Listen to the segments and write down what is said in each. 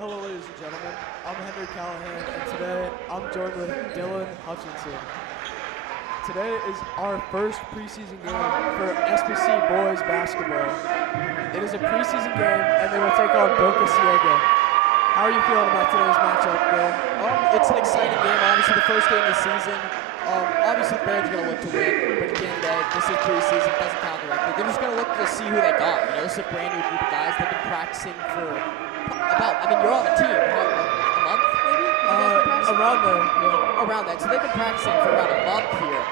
Hello, ladies and gentlemen. I'm Henry Callahan, and today I'm joined with Dylan Hutchinson. Today is our first preseason game for SPC boys basketball. It is a preseason game, and they will take on Boca Ciega. How are you feeling about today's matchup, Dylan? It's an exciting game, obviously the first game of the season. Obviously the Bears are going to look to win, but at the end of the day, this is preseason, it doesn't count directly. They're just going to look to see who they got. You know, this is a brand new group of guys. They've been practicing for you're on the team, a month maybe? Around there, yeah. Around that. So they've been practicing for around a month here.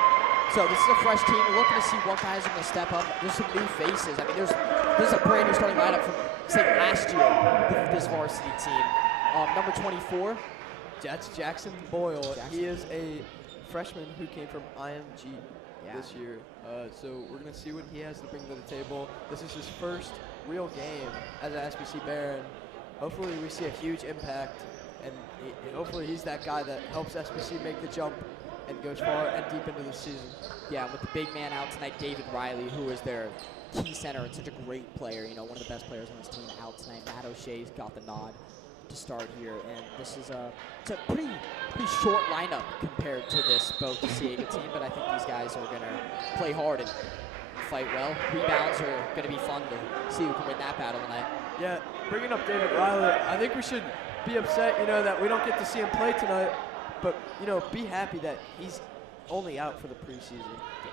So this is a fresh team. We're looking to see what guys are going to step up. There's some new faces. I mean, there's a brand new starting lineup from, say, last year, this varsity team. Number 24. That's Jackson Boyle. He is a freshman who came from IMG this year. So we're going to see what he has to bring to the table. This is his first real game as an SPC Bear, and hopefully we see a huge impact, and hopefully he's that guy that helps SPC make the jump and goes far and deep into the season. Yeah, with the big man out tonight, David Riley, who is their key center and such a great player, you know, one of the best players on this team out tonight. Matt O'Shea's got the nod to start here, and this is it's a pretty short lineup compared to this Boca Ciega team, but I think these guys are going to play hard and fight well. Rebounds are going to be fun to see who can win that battle tonight. Yeah, bringing up David Riley, I think we should be upset, you know, that we don't get to see him play tonight, but, you know, be happy that he's only out for the preseason. Yeah.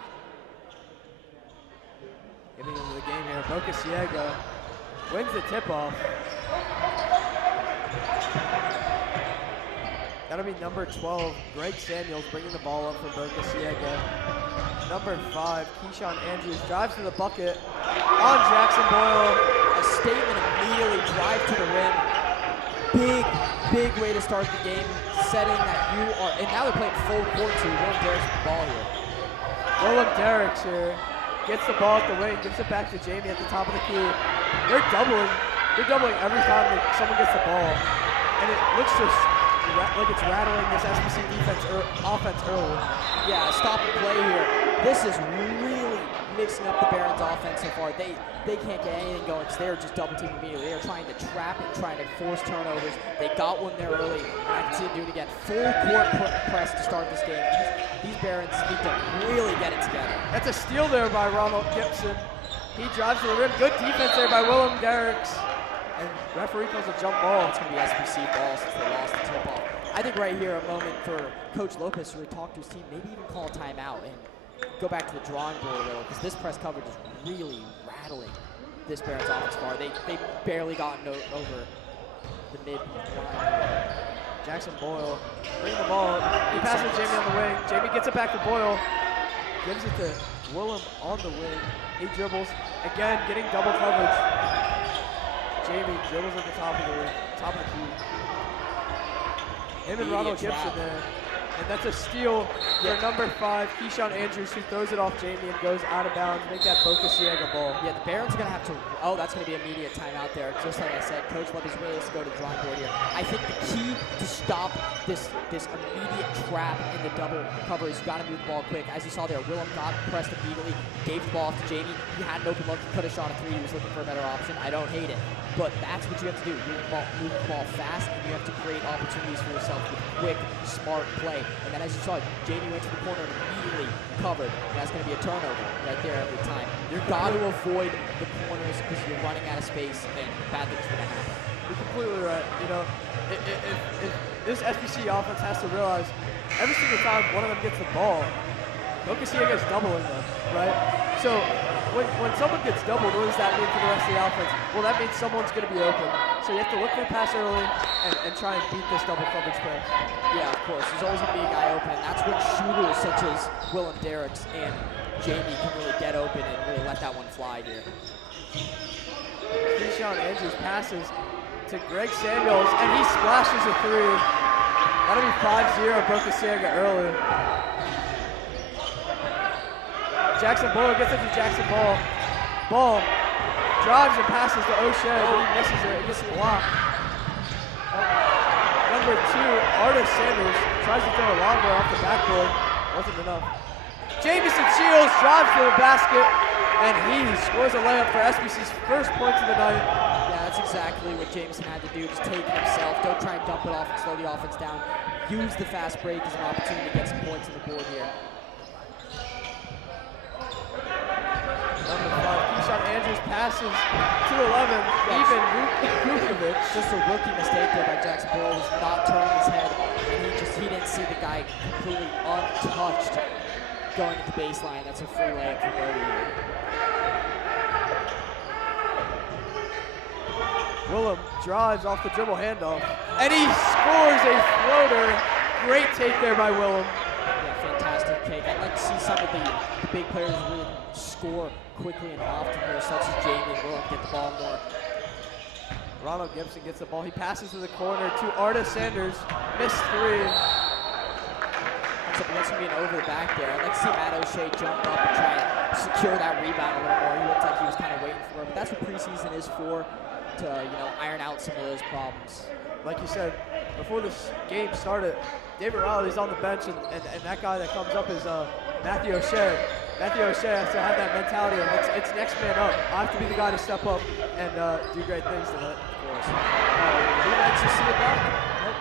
Getting into the game here, Boca Ciega wins the tip-off. That'll be number 12, Greg Samuels, bringing the ball up for Boca Ciega. Number 5, Keyshawn Andrews drives to the bucket on Jackson Boyle. A statement immediately, drive to the rim. Big way to start the game, setting that you are, and now they're playing full court to Willem Derricks with the ball here. Willem Derricks here gets the ball at the wing, gives it back to Jamie at the top of the key. They're doubling every time that someone gets the ball, and it looks just like it's rattling this SPC offense early. Yeah, stop and play here. This is really mixing up the Barons offense so far. They can't get anything going because they're just double teaming immediately. They are trying to trap it, trying to force turnovers. They got one there early, and I can see them do it again. Full court press to start this game. These Barons need to really get it together. That's a steal there by Ronald Gibson. He drives to the rim. Good defense there by Willem Derricks. And referee calls a jump ball. It's going to be SPC ball since they lost the tip-off. I think right here a moment for Coach Lopez to really talk to his team, maybe even call a timeout and go back to the drawing board a little, because this press coverage is really rattling this Barons offense far. They barely gotten over the mid-line. Jackson Boyle bringing the ball. He passes Jamie on the wing. Jamie gets it back to Boyle. Gives it to Willem on the wing. He dribbles. Again, getting double coverage. Jamie dribbles at the top of the key. Him and Ronald Gibson there. And that's a steal for number 5, Keyshawn Andrews, who throws it off Jamie and goes out of bounds. Make that Boca Ciega ball. Yeah, the Barons are going to have to, that's going to be immediate timeout there. Just like I said, Coach Lopez really has to go to the drawing board here. I think the key to stop this immediate trap in the double cover is you've got to move the ball quick. As you saw there, Willem got pressed immediately, gave the ball off to Jamie. He had an open look, he could have shot a 3. He was looking for a better option. I don't hate it. But that's what you have to do. Move the ball fast, and you have to create opportunities for yourself with quick, smart play. And then as you saw, Jamie went to the corner and immediately covered. And that's going to be a turnover right there every time. You've got to avoid the corners because you're running out of space, and bad things are going to happen. You're completely right. You know, if this SPC offense has to realize every single time one of them gets the ball, Boca Ciega is doubling them, right? So when someone gets doubled, what does that mean for the rest of the offense? Well, that means someone's going to be open. So you have to look for the pass early and try and beat this double coverage play. Yeah, of course. There's always going to be a guy open, and that's when shooters such as Willem Derricks and Jamie can really get open and really let that one fly here. Keyshawn Andrews passes to Greg Samuels, and he splashes a 3. That'll be 5-0 Boca Ciega early. Jackson Boyle gets it to Jackson Ball. Ball drives and passes to O'Shea, but he misses it. It gets blocked. Number 2, Artis Sanders tries to throw a longer off the backboard. Wasn't enough. Jamison Shields drives to the basket, and he scores a layup for SPC's first points of the night. Yeah, That's exactly what Jameson had to do. Just take it himself. Don't try and dump it off and slow the offense down. Use the fast break as an opportunity to get some points on the board here. Number 5, Keyshawn Andrews passes to 11. Even Vukovic. Just a rookie mistake there by Jackson Boyle. Was not turning his head, and he didn't see the guy completely untouched going at the baseline. That's a free layup for Boca here. Willem drives off the dribble handoff, and he scores a floater. Great take there by Willem. Yeah, fantastic take. I'd like to see some of the big players really score quickly and often here, such as Jamie and Willem get the ball more. Ronald Gibson gets the ball. He passes to the corner to Artis Sanders. Missed 3. That's going to be an over the back there. I'd like to see Matt O'Shea jump up and try and secure that rebound a little more. He looked like he was kind of waiting for it, but that's what preseason is for, to iron out some of those problems. Like you said, before this game started, David Riley's on the bench, and that guy that comes up is Matthew O'Shea. Matthew O'Shea has to have that mentality of it's next man up. I have to be the guy to step up and do great things tonight. Of course. Who likes to see it back? Nope.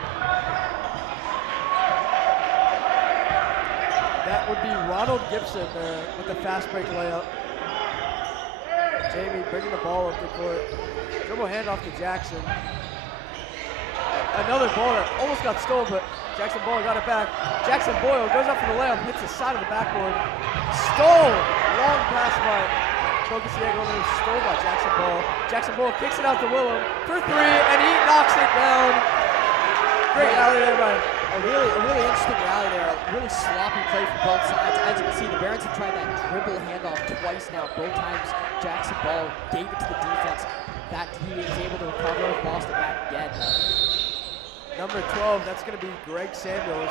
That would be Ronald Gibson there with the fast break layup. Jamie bringing the ball up the court. Dribble handoff to Jackson. Another ball that almost got stolen, but Jackson Boyle got it back. Jackson Boyle goes up for the layup, hits the side of the backboard. Stole! Long pass by Boca Ciega, stole by Jackson Boyle. Jackson Boyle kicks it out to Willem for 3, and he knocks it down. Great rally there by a really interesting rally there. A really sloppy play from both sides. As you can see, the Barons have tried that dribble handoff twice now. Both times Jackson Boyle gave it to the defense. That he was able to recover, lost it back again. Number 12, that's going to be Greg Samuels.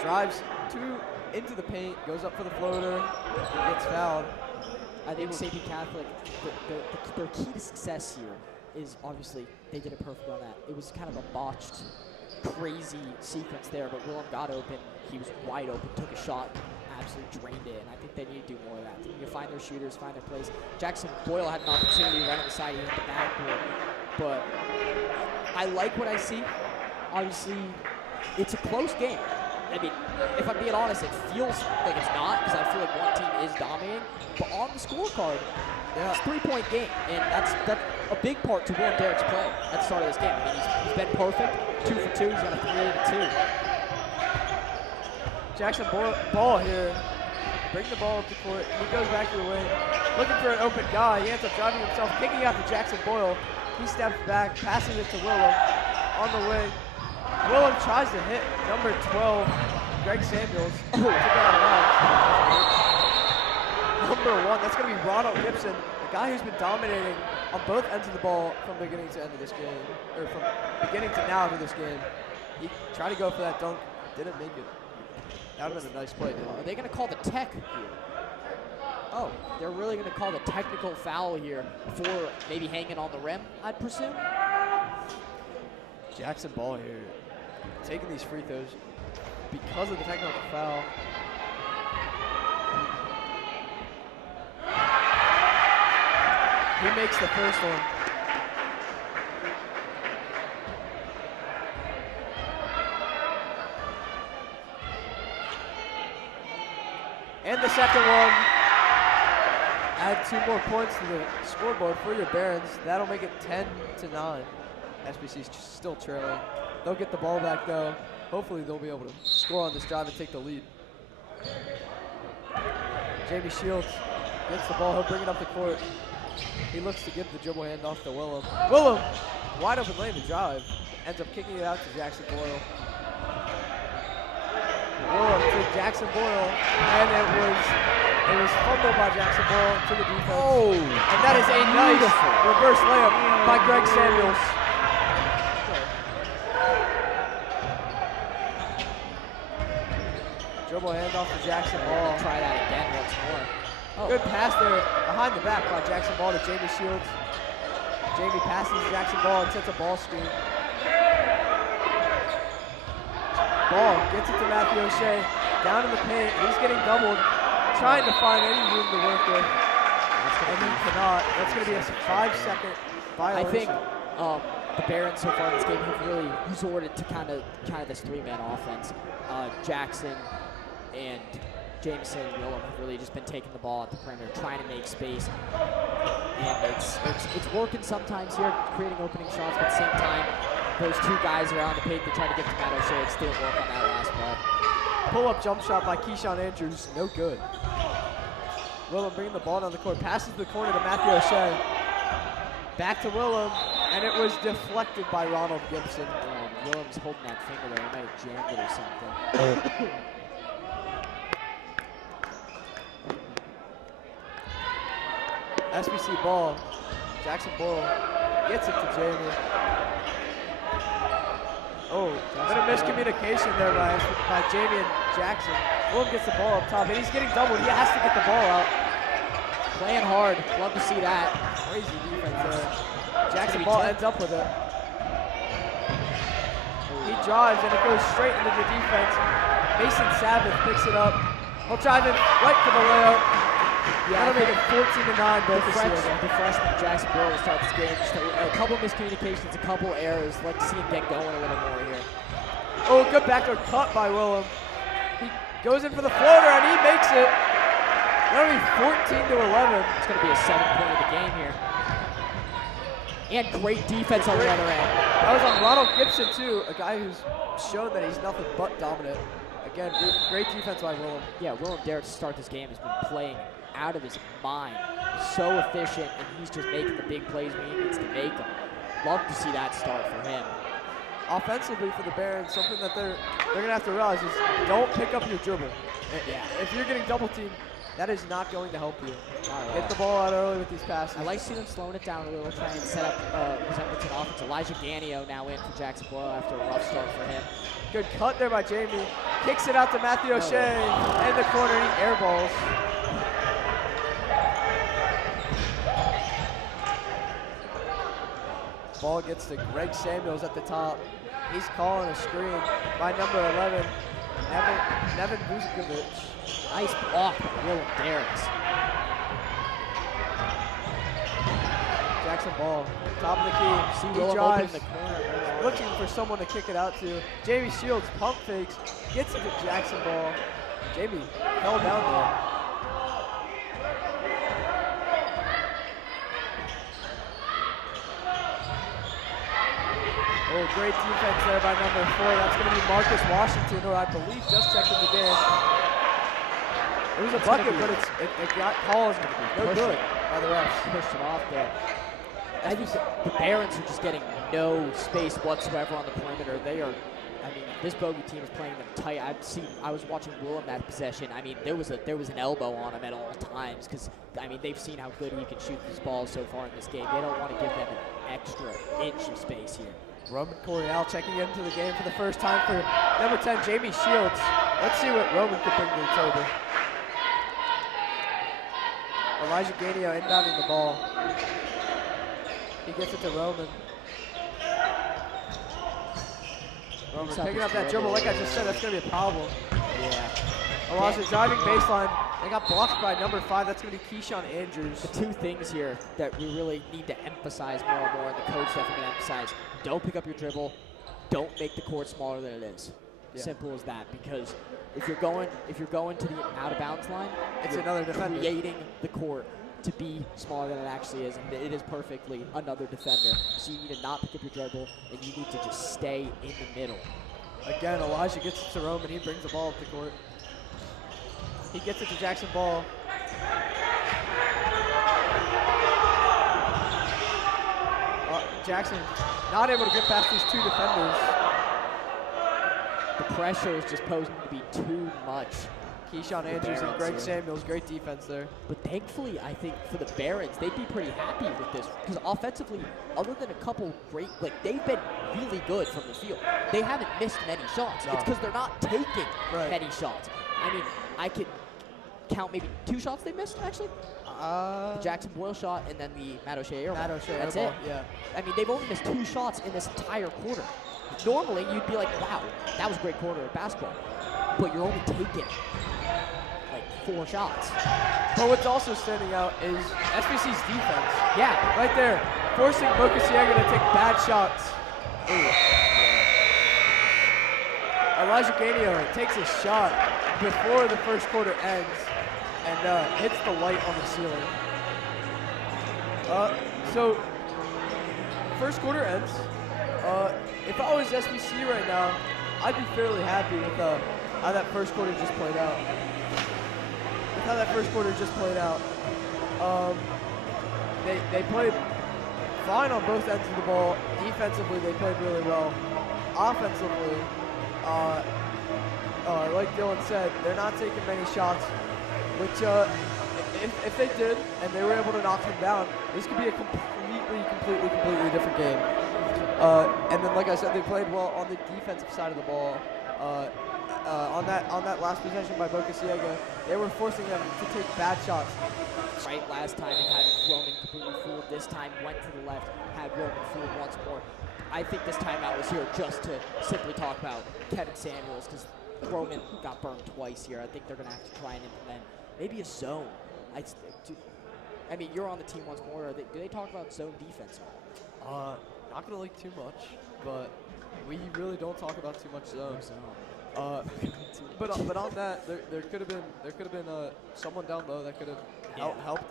Drives into the paint, goes up for the floater, and gets fouled. I think St. Pete Catholic, their key to success here is obviously they did it perfect on that. It was kind of a botched, crazy sequence there, but Willem got open. He was wide open, took a shot, absolutely drained it, and I think they need to do more of that. They need to find their shooters, find their plays. Jackson Boyle had an opportunity right on the side, he hit the backboard, but I like what I see. Obviously, it's a close game. I mean, if I'm being honest, it feels like it's not, because I feel like one team is dominating, but on the scorecard, it's a 3-point game, and that's a big part to Willem Derrick's play at the start of this game. I mean, he's been perfect, 2 for 2, he's got a 3 and a 2. Jackson Ball here, bring the ball up the court, he goes back to the wing, looking for an open guy, he ends up driving himself, kicking out to Jackson Boyle, he steps back, passes it to Willem on the wing. Willem tries to hit number 12, Greg Samuels. Took it out of bounds. Number 1, that's going to be Ronald Gibson, the guy who's been dominating on both ends of the ball from beginning to end of this game, or from beginning to now to this game. He tried to go for that dunk, didn't make it. That would have been a nice play, dude. Are they going to call the tech here? Oh, they're really going to call the technical foul here for maybe hanging on the rim, I'd presume? Jackson Ball here, taking these free throws because of the technical foul. He makes the first one. And the second one. Add 2 more points to the scoreboard for your Barons. That'll make it 10-9. SPC's still trailing. They'll get the ball back though. Hopefully they'll be able to score on this drive and take the lead. Jamie Shields gets the ball, he'll bring it up the court. He looks to give the dribble hand off to Willem. Willem, wide open lane to drive. Ends up kicking it out to Jackson Boyle. Willem to Jackson Boyle, and it was fumbled by Jackson Boyle to the defense. Oh, and that is a nice reverse layup by Greg Samuels. Dribble handoff to Jackson Ball. Try that again once more. Oh. Good pass there behind the back by Jackson Ball to Jamie Shields. Jamie passes Jackson Ball and sets a ball screen. Ball gets it to Matthew O'Shea. Down in the paint. He's getting doubled. Trying to find any room to work with. And he cannot. That's going to be a 5-second I think the Barons so far in this game have really resorted to kind of this three-man offense. Jackson and Jameson and Willem have really just been taking the ball at the perimeter, trying to make space. And it's working sometimes here, creating opening shots, but at the same time, those two guys around the paint, they try to get to Matt O'Shea. It didn't work on that last play. Pull-up jump shot by Keyshawn Andrews, no good. Willem bringing the ball down the court, passes the corner to Matthew O'Shea. Back to Willem, and it was deflected by Ronald Gibson. Willem's holding that finger there. He might have jammed it or something. SPC ball. Jackson Boyle gets it to Jamie. Oh, a bit of miscommunication there by Jamie and Jackson. Willem gets the ball up top, and he's getting doubled. He has to get the ball out. Playing hard. Love to see that. Crazy defense there. Jackson ball ends up with it. He drives, and it goes straight into the defense. Mason Savage picks it up. He'll drive it right for the layup. Yeah, that'll make it 14-9. The freshman Jackson Boyle to start this game. Just a couple miscommunications, a couple errors. Like to see him get going a little more here. Oh, good backdoor cut by Willem. He goes in for the floater, and he makes it. That'll be 14-11. It's going to be a 7-point of the game here. And great defense on the other end. That was on Ronald Gibson, too, a guy who's shown that he's nothing but dominant. Again, great defense by Willem. Yeah, Willem Dare to start this game has been playing out of his mind. He's so efficient, and he's just making the big plays when he needs to make them. Love to see that start for him. Offensively for the Barons, something that they're going to have to realize is don't pick up your dribble. Yeah. If you're getting double teamed, that is not going to help you. Get the ball out early with these passes. I like seeing them slowing it down a little, trying to set up resemblance of offense. Elijah Gagnon now in for Jackson Boyle after a rough start for him. Good cut there by Jamie. Kicks it out to Matthew O'Shea in the corner. He airballs. Ball gets to Greg Samuels at the top. He's calling a screen by number 11, Nevin Vuskovic. Nice block by Willem Darius. Jackson Ball, top of the key. See he Willem drives, open in the corner. looking for someone to kick it out to. Jamie Shields pump fakes, gets it to Jackson Ball. Jamie fell down there. Oh, great defense there by number 4. That's going to be Marcus Washington, who I believe just checked in the game. It was a bucket, but it got called no good by the refs. Pushed him off there. I think the Barons are just getting no space whatsoever on the perimeter. They are, I mean, this Boca team is playing them tight. I was watching Willem that possession. I mean, there was an elbow on him at all times because, I mean, they've seen how good he can shoot these balls so far in this game. They don't want to give them an extra inch of space here. Roman Cornell checking into the game for the first time for number 10, Jamie Shields. Let's see what Roman could bring to the table. Elijah Gagnon inbounding the ball. He gets it to Roman. Roman picking up that dribble. Like I just said, that's going to be a problem. Yeah. Elijah driving baseline. They got blocked by number 5. That's going to be Keyshawn Andrews. The two things here that we really need to emphasize more and more, and the coach definitely going to emphasize, don't pick up your dribble. Don't make the court smaller than it is. Yeah. Simple as that. Because if you're going to the out of bounds line, it's another defender. Creating the court to be smaller than it actually is, and it is perfectly another defender. So you need to not pick up your dribble, and you need to just stay in the middle. Again, Elijah gets it to Roman. He brings the ball up the court. He gets it to Jackson Ball. Jackson not able to get past these two defenders. The pressure is just posing to be too much. Keyshawn Andrews and Greg Samuels, great defense there. But thankfully, I think for the Barons, they'd be pretty happy with this because offensively, other than a couple great, they've been really good from the field. They haven't missed many shots. No. It's because they're not taking many shots. I mean, I could count maybe 2 shots they missed, actually. The Jackson Boyle shot and then the Matt O'Shea airball. That's it. Yeah. I mean, they've only missed 2 shots in this entire quarter. Normally, you'd be like, wow, that was a great quarter of basketball. But you're only taking like 4 shots. But what's also standing out is SPC's defense. Yeah. Right there. forcing Boca Ciega to take bad shots. Ooh. Elijah Gainio takes a shot before the first quarter ends and hits the light on the ceiling. So, first quarter ends. If I was SPC right now, I'd be fairly happy with how that first quarter just played out. They played fine on both ends of the ball. Defensively, they played really well. Offensively, like Dylan said, they're not taking many shots, which if they did and they were able to knock them down, this could be a completely different game. And then, like I said, they played well on the defensive side of the ball. On that last possession by Boca Ciega, they were forcing them to take bad shots. Right, last time it had Roman completely fooled. This time went to the left, had Roman fooled once more. I think this timeout was here just to simply talk about Kevin Samuels, because Roman got burned twice here. I think they're going to have to try and implement maybe a zone. I mean, you're on the team once more. Do they talk about zone defense at all? Not going to leak too much, but we really don't talk about too much zone. But on that, there could have been someone down low that could have helped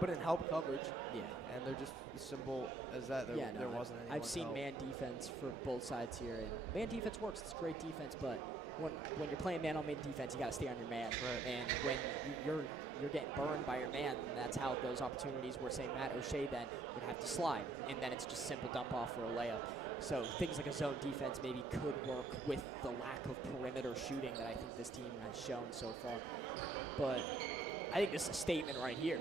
put in help coverage. Yeah. And they're just as simple as that. There wasn't anyone. I've seen man defense for both sides here, and man defense works. It's great defense, but when you're playing man-on-man defense, you got to stay on your man. Right. And when you're getting burned by your man, that's how those opportunities where, say, Matt O'Shea then would have to slide, and then it's just simple dump off for a layup. So things like a zone defense maybe could work with the lack of perimeter shooting that I think this team has shown so far. But I think this is a statement right here.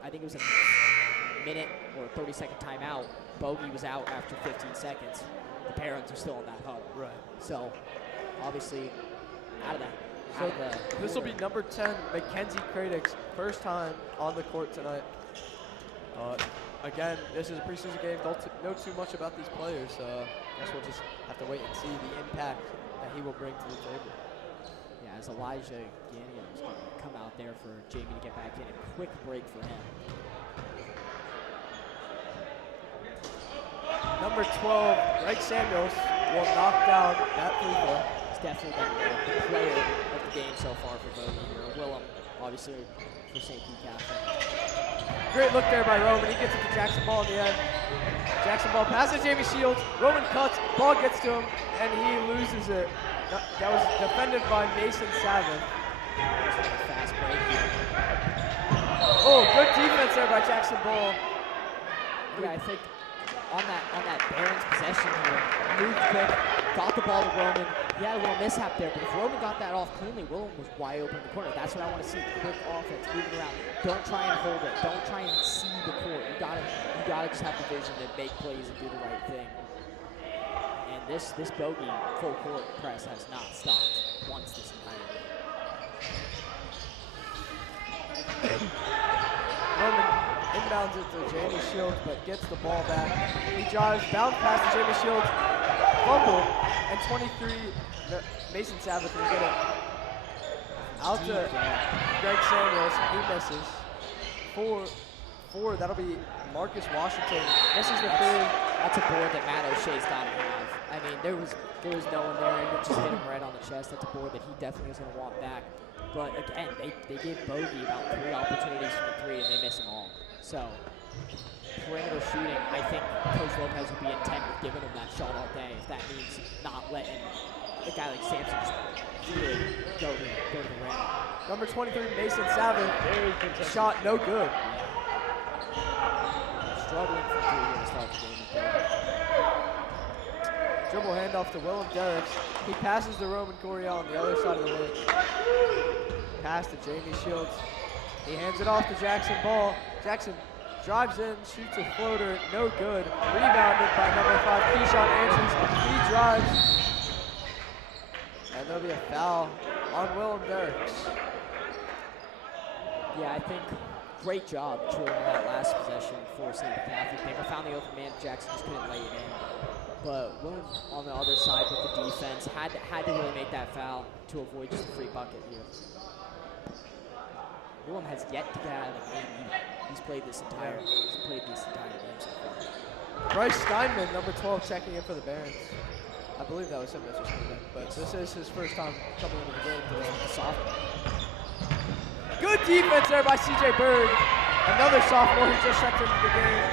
I think it was a minute or a 30-second timeout. Bogey was out after 15 seconds. The parents are still in that huddle. Right. So obviously out of that. So this will be number 10, Mackenzie Cradix, first time on the court tonight. Again, this is a preseason game. Don't know too much about these players. I guess we'll just have to wait and see the impact that he will bring to the table. Yeah, as Elijah Gainio is going to come out there for Jamie to get back in. A quick break for him. Number 12, Greg Samuels will knock down that free throw. He's definitely been the player of the game so far for Bogey here. Willem, obviously, for St. Pete Catholic. Great look there by Roman. He gets it to Jackson Ball in the end. Jackson Ball passes Jamie Shields. Roman cuts. Ball gets to him, and he loses it. That was defended by Mason Savin. Fast break here. Oh, good defense there by Jackson Ball. Yeah, I think on that Barons possession here, moved quick, got the ball to Roman. He had a little mishap there, but if Roman got that off cleanly, Willem was wide open in the corner. That's what I want to see. Quick offense, moving around. Don't try and hold it. Don't try and see the court. You gotta just have the vision to make plays and do the right thing. And this Bogey full court press has not stopped once this entire game. Roman inbounds it to Jamie Shields, but gets the ball back. He drives, bounce pass to Jamie Shields, fumble, and 23, Mason Savage will get it out to Greg Samuels. He misses. Four, that'll be Marcus Washington. Misses the third. That's a board that Matt O'Shea's got to have. I mean, there was no one there, and it just hit him right on the chest. That's a board that he definitely was going to want back. But again, they gave Bogey about 3 opportunities from the 3, and they miss them all. So, perimeter shooting, I think Coach Lopez would be intent with giving him that shot all day if that means not letting a guy like Sampson just really go to the rim. Number 23, Mason Savin. Shot no good. Struggling for 3 here to start the game. Dribble handoff to Willem Derricks. He passes to Roman Coryell on the other side of the lane. Pass to Jamie Shields. He hands it off to Jackson Ball. Jackson drives in, shoots a floater, no good. Rebounded by number 5, Keyshawn Andrews. He drives. And there'll be a foul on Willem Derricks. Yeah, I think great job trailing that last possession for St. Catholic. They found the open man. Jackson just couldn't lay it in. But Willem on the other side with the defense had to really make that foul to avoid just a free bucket here. Willem has yet to get out of the game either. he's played this entire game so far. Bryce Steinman, number 12, checking in for the Barons. I believe that was him that just came in, but this is his first time coming into the game today. Sophomore. Good defense there by CJ Bird. Another sophomore who just checked into the game.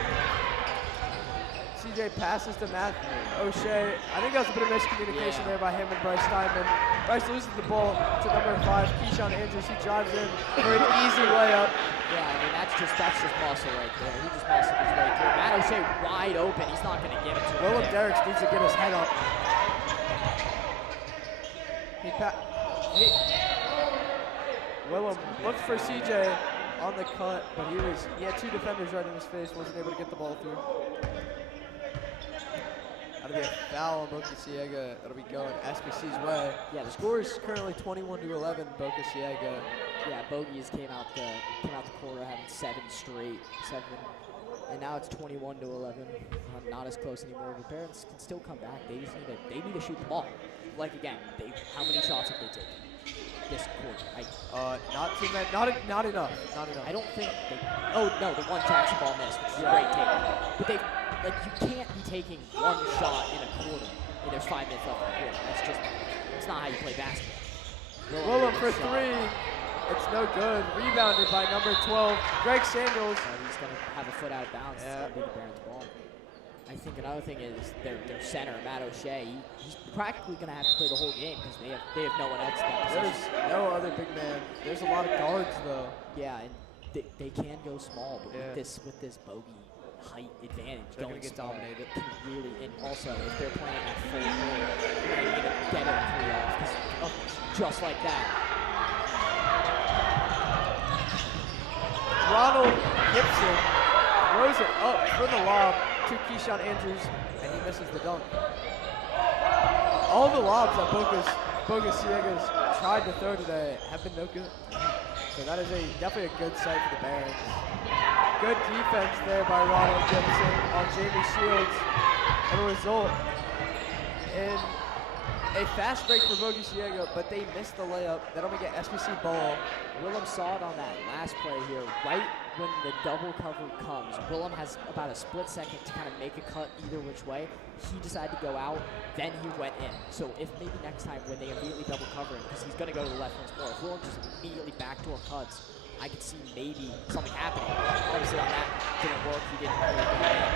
CJ passes to Matt O'Shea. I think that was a bit of miscommunication there by him and Bryce Steinman. Bryce loses the ball to number 5, Keyshawn Andrews. He drives in for an easy layup. Yeah, I mean, that's just muscle right there. He just muscled his way through. Matt O'Shea wide open. He's not going to get it to him. Willem Derricks needs to get his head up. Willem looked for CJ on the cut, but he had 2 defenders right in his face, wasn't able to get the ball through. That'll be a foul on Boca Ciega. That'll be going SPC's way. Yeah, the score is currently 21-11, Boca Ciega. Yeah, Bogies came out the quarter having 7 straight, and now it's 21-11. Not as close anymore. The Barons can still come back. They just need to shoot the ball. Like again, how many shots have they taken this quarter? Not too many. Not enough. I don't think they. Oh no, the one Jackson ball missed, which is a great take. But they, you can't be taking one shot in a quarter. And there's 5 minutes left in the quarter. That's not how you play basketball. Willem for 3. It's no good. Rebounded by number 12, Greg Samuels. He's going to have a foot out of bounds. Yeah. It's going to be the Barons' ball. I think another thing is their center, Matt O'Shea. He's practically going to have to play the whole game because they have no one else in that position. There's no other big man. There's a lot of guards though. Yeah, and they can go small, but with this bogey height advantage, they're going to get dominated. Really, and also if they're playing at full court, they're going to get it 3 off, just like that. Ronald Gibson throws it up for the lob to Keyshawn Andrews, and he misses the dunk. All the lobs that Boca Ciega's tried to throw today have been no good. So that is definitely a good sight for the Barons. Good defense there by Ronald Gibson on Jamie Shields. It'll result in a fast break for Boca Ciega, but they missed the layup. That'll make an SPC ball. Willem saw it on that last play here, right when the double cover comes. Willem has about a split second to kind of make a cut either which way. He decided to go out, then he went in. So if maybe next time when they immediately double cover him, because he's going to go to the left once more, if Willem just immediately backdoor cuts, I could see maybe something happening. Obviously on that didn't work. He didn't really go in.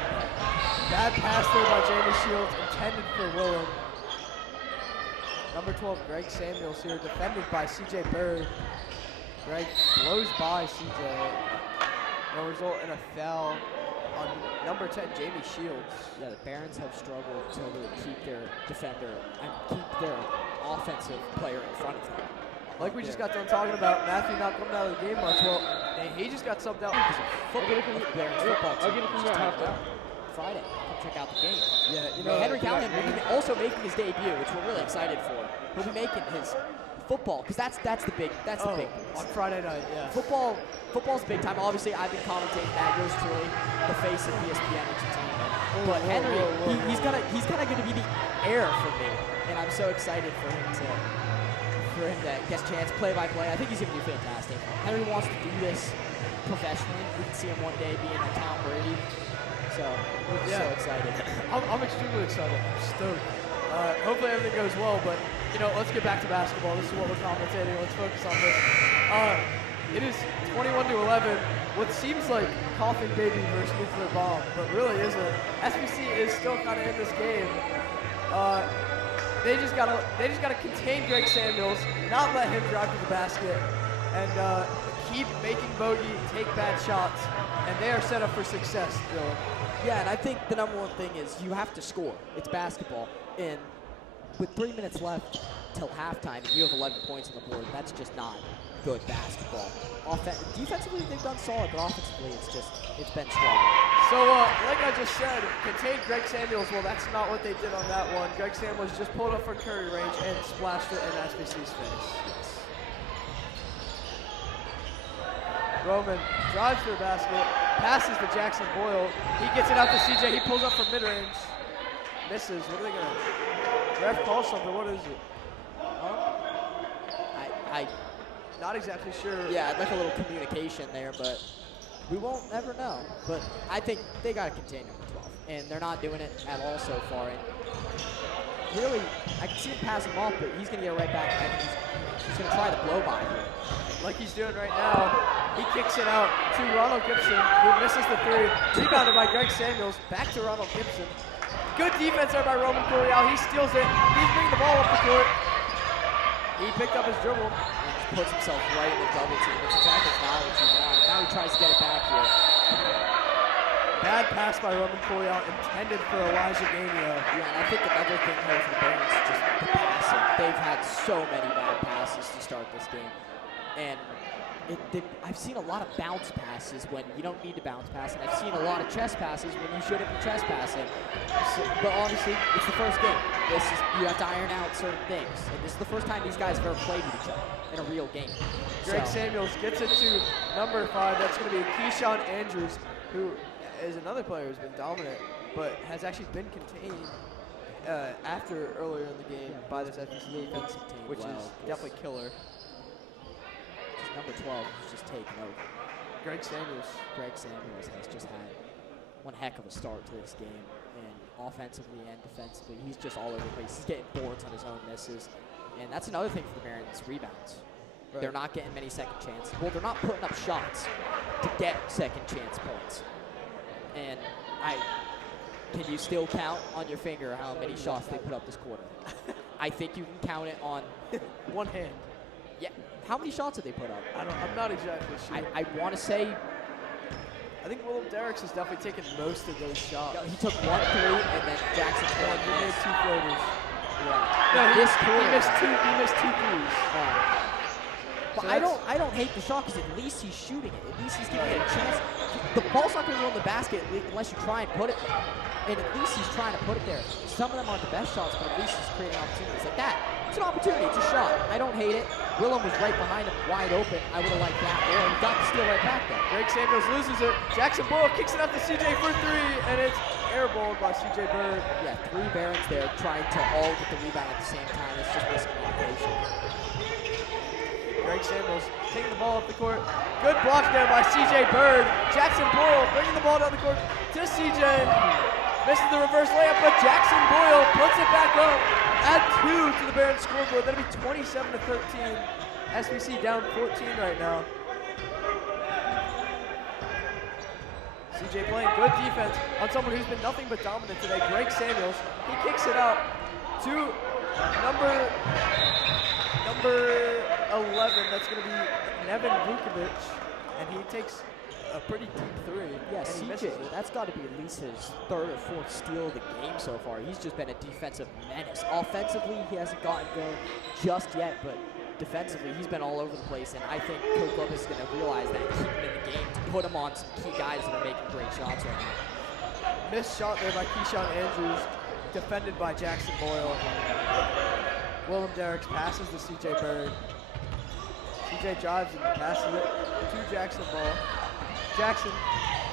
Bad pass there by Jamie Shields, intended for Willem. Number 12, Greg Samuels here, defended by CJ Bird. Greg blows by CJ. It'll result in a foul on number 10, Jamie Shields. Yeah, the Barons have struggled to really keep their defender and keep their offensive player in front of them. Like we just got done talking about Matthew not coming out of the game much. Well, he just got subbed out because of football. I'll get it from there. Friday. Come check out the game. Yeah, you know, Henry Callahan will be also making his debut, which we're really excited for. He'll be making his football, because that's the big on Friday night. Yeah. Football's big time. Obviously, I've been commentating that. Yours truly, the face of ESPN Entertainment. But Henry, he's kind of going to be the heir for me, and I'm so excited for him to get a chance play-by-play. I think he's going to do fantastic. Henry wants to do this professionally. We can see him one day being a Tom Brady. So we're so excited. I'm extremely excited. I'm stoked. Hopefully everything goes well, but let's get back to basketball. This is what we're commentating. Let's focus on this. It is 21-11. What seems like coughing baby versus nuclear bomb, but really isn't. SPC is still kind of in this game. They just gotta contain Greg Samuels, not let him drive to the basket, and keep making Bogey take bad shots, and they are set up for success, Dylan. Yeah, and I think the number one thing is you have to score. It's basketball, and with 3 minutes left till halftime, and you have 11 points on the board, that's just not good basketball. Defensively, they've done solid, but offensively, it's been strong. So, like I just said, contain Greg Samuels. Well, that's not what they did on that one. Greg Samuels just pulled up for Curry range and splashed it in SPC's face. Roman drives to the basket, passes to Jackson Boyle. He gets it out to CJ. He pulls up from mid-range. Misses. What are they going to... Ref calls something. What is it? I not exactly sure. Yeah, I'd like a little communication there, but We won't ever know. But I think they got to contain number 12. And they're not doing it at all so far. And really, I can see him pass him off, but he's going to get right back. I think he's going to try the blow by here. Like he's doing right now. He kicks it out to Ronald Gibson, who misses the three. Rebounded by Greg Samuels. Back to Ronald Gibson. Good defense there by Roman Coriel. He steals it. He's bringing the ball up the court. He picked up his dribble. And just puts himself right in the double team. It's exactly not what you want. Now he tries to get it back here. Bad pass by Roman Coriel, intended for Elijah Gainio. Yeah, and I think another thing here for the Barons is just the passing. They've had so many bad passes to start this game. And I've seen a lot of bounce passes when you don't need to bounce pass, and I've seen a lot of chest passes when you shouldn't be chest passing. So, but obviously, it's the first game. You have to iron out certain things. And this is the first time these guys have ever played with each other in a real game. Greg Samuels gets it to number 5. That's going to be Keyshawn Andrews, who is another player who's been dominant, but has actually been contained after earlier in the game by this SPC defense, which is definitely killer. Number 12 is just taken over. Greg Samuels has just had one heck of a start to this game, and offensively and defensively, he's just all over the place. He's getting boards on his own misses, and that's another thing for the Barons, rebounds. Right. They're not getting many second chances. Well, they're not putting up shots to get second chance points. And can you still count on your finger how many shots they put up this quarter? I think you can count it on one hand. Yeah. How many shots did they put up? I'm not exactly sure. I want to say. I think Willem Derricks has definitely taken most of those shots. He took 1 3, and then Jackson he made 2 floaters. Yeah. No, he missed two threes. But so I don't hate the shot because at least he's shooting it. At least he's giving it a chance. The ball's not going to go in the basket unless you try and put it there. And at least he's trying to put it there. Some of them aren't the best shots, but at least he's creating opportunities like that. It's an opportunity. It's a shot. I don't hate it. Willem was right behind him, wide open. I would have liked that. Or he got the steal right back there. Greg Samuels loses it. Jackson Boyle kicks it out to CJ for 3, and it's airballed by CJ Bird. Yeah, 3 Barons there trying to all get the rebound at the same time. It's just miscommunication. Greg Samuels taking the ball up the court. Good block there by CJ Bird. Jackson Boyle bringing the ball down the court to CJ. Misses the reverse layup, but Jackson Boyle puts it back up. Add 2 to the Barons scoreboard. That'll be 27-13. SPC down 14 right now. CJ playing good defense on someone who's been nothing but dominant today. Greg Samuels. He kicks it out to number 11. That's going to be Nevin Vukovic, and he takes a pretty deep 3. Yeah, CJ, that's got to be at least his 3rd or 4th steal of the game so far. He's just been a defensive menace. Offensively, he hasn't gotten going just yet, but defensively, he's been all over the place, and I think Coach Lopez is going to realize that, keep him in the game to put him on some key guys that are making great shots right now. Missed shot there by Keyshawn Andrews, defended by Jackson Boyle. Willem Derricks passes to CJ Bird. CJ drives and passes it to Jackson Boyle. Jackson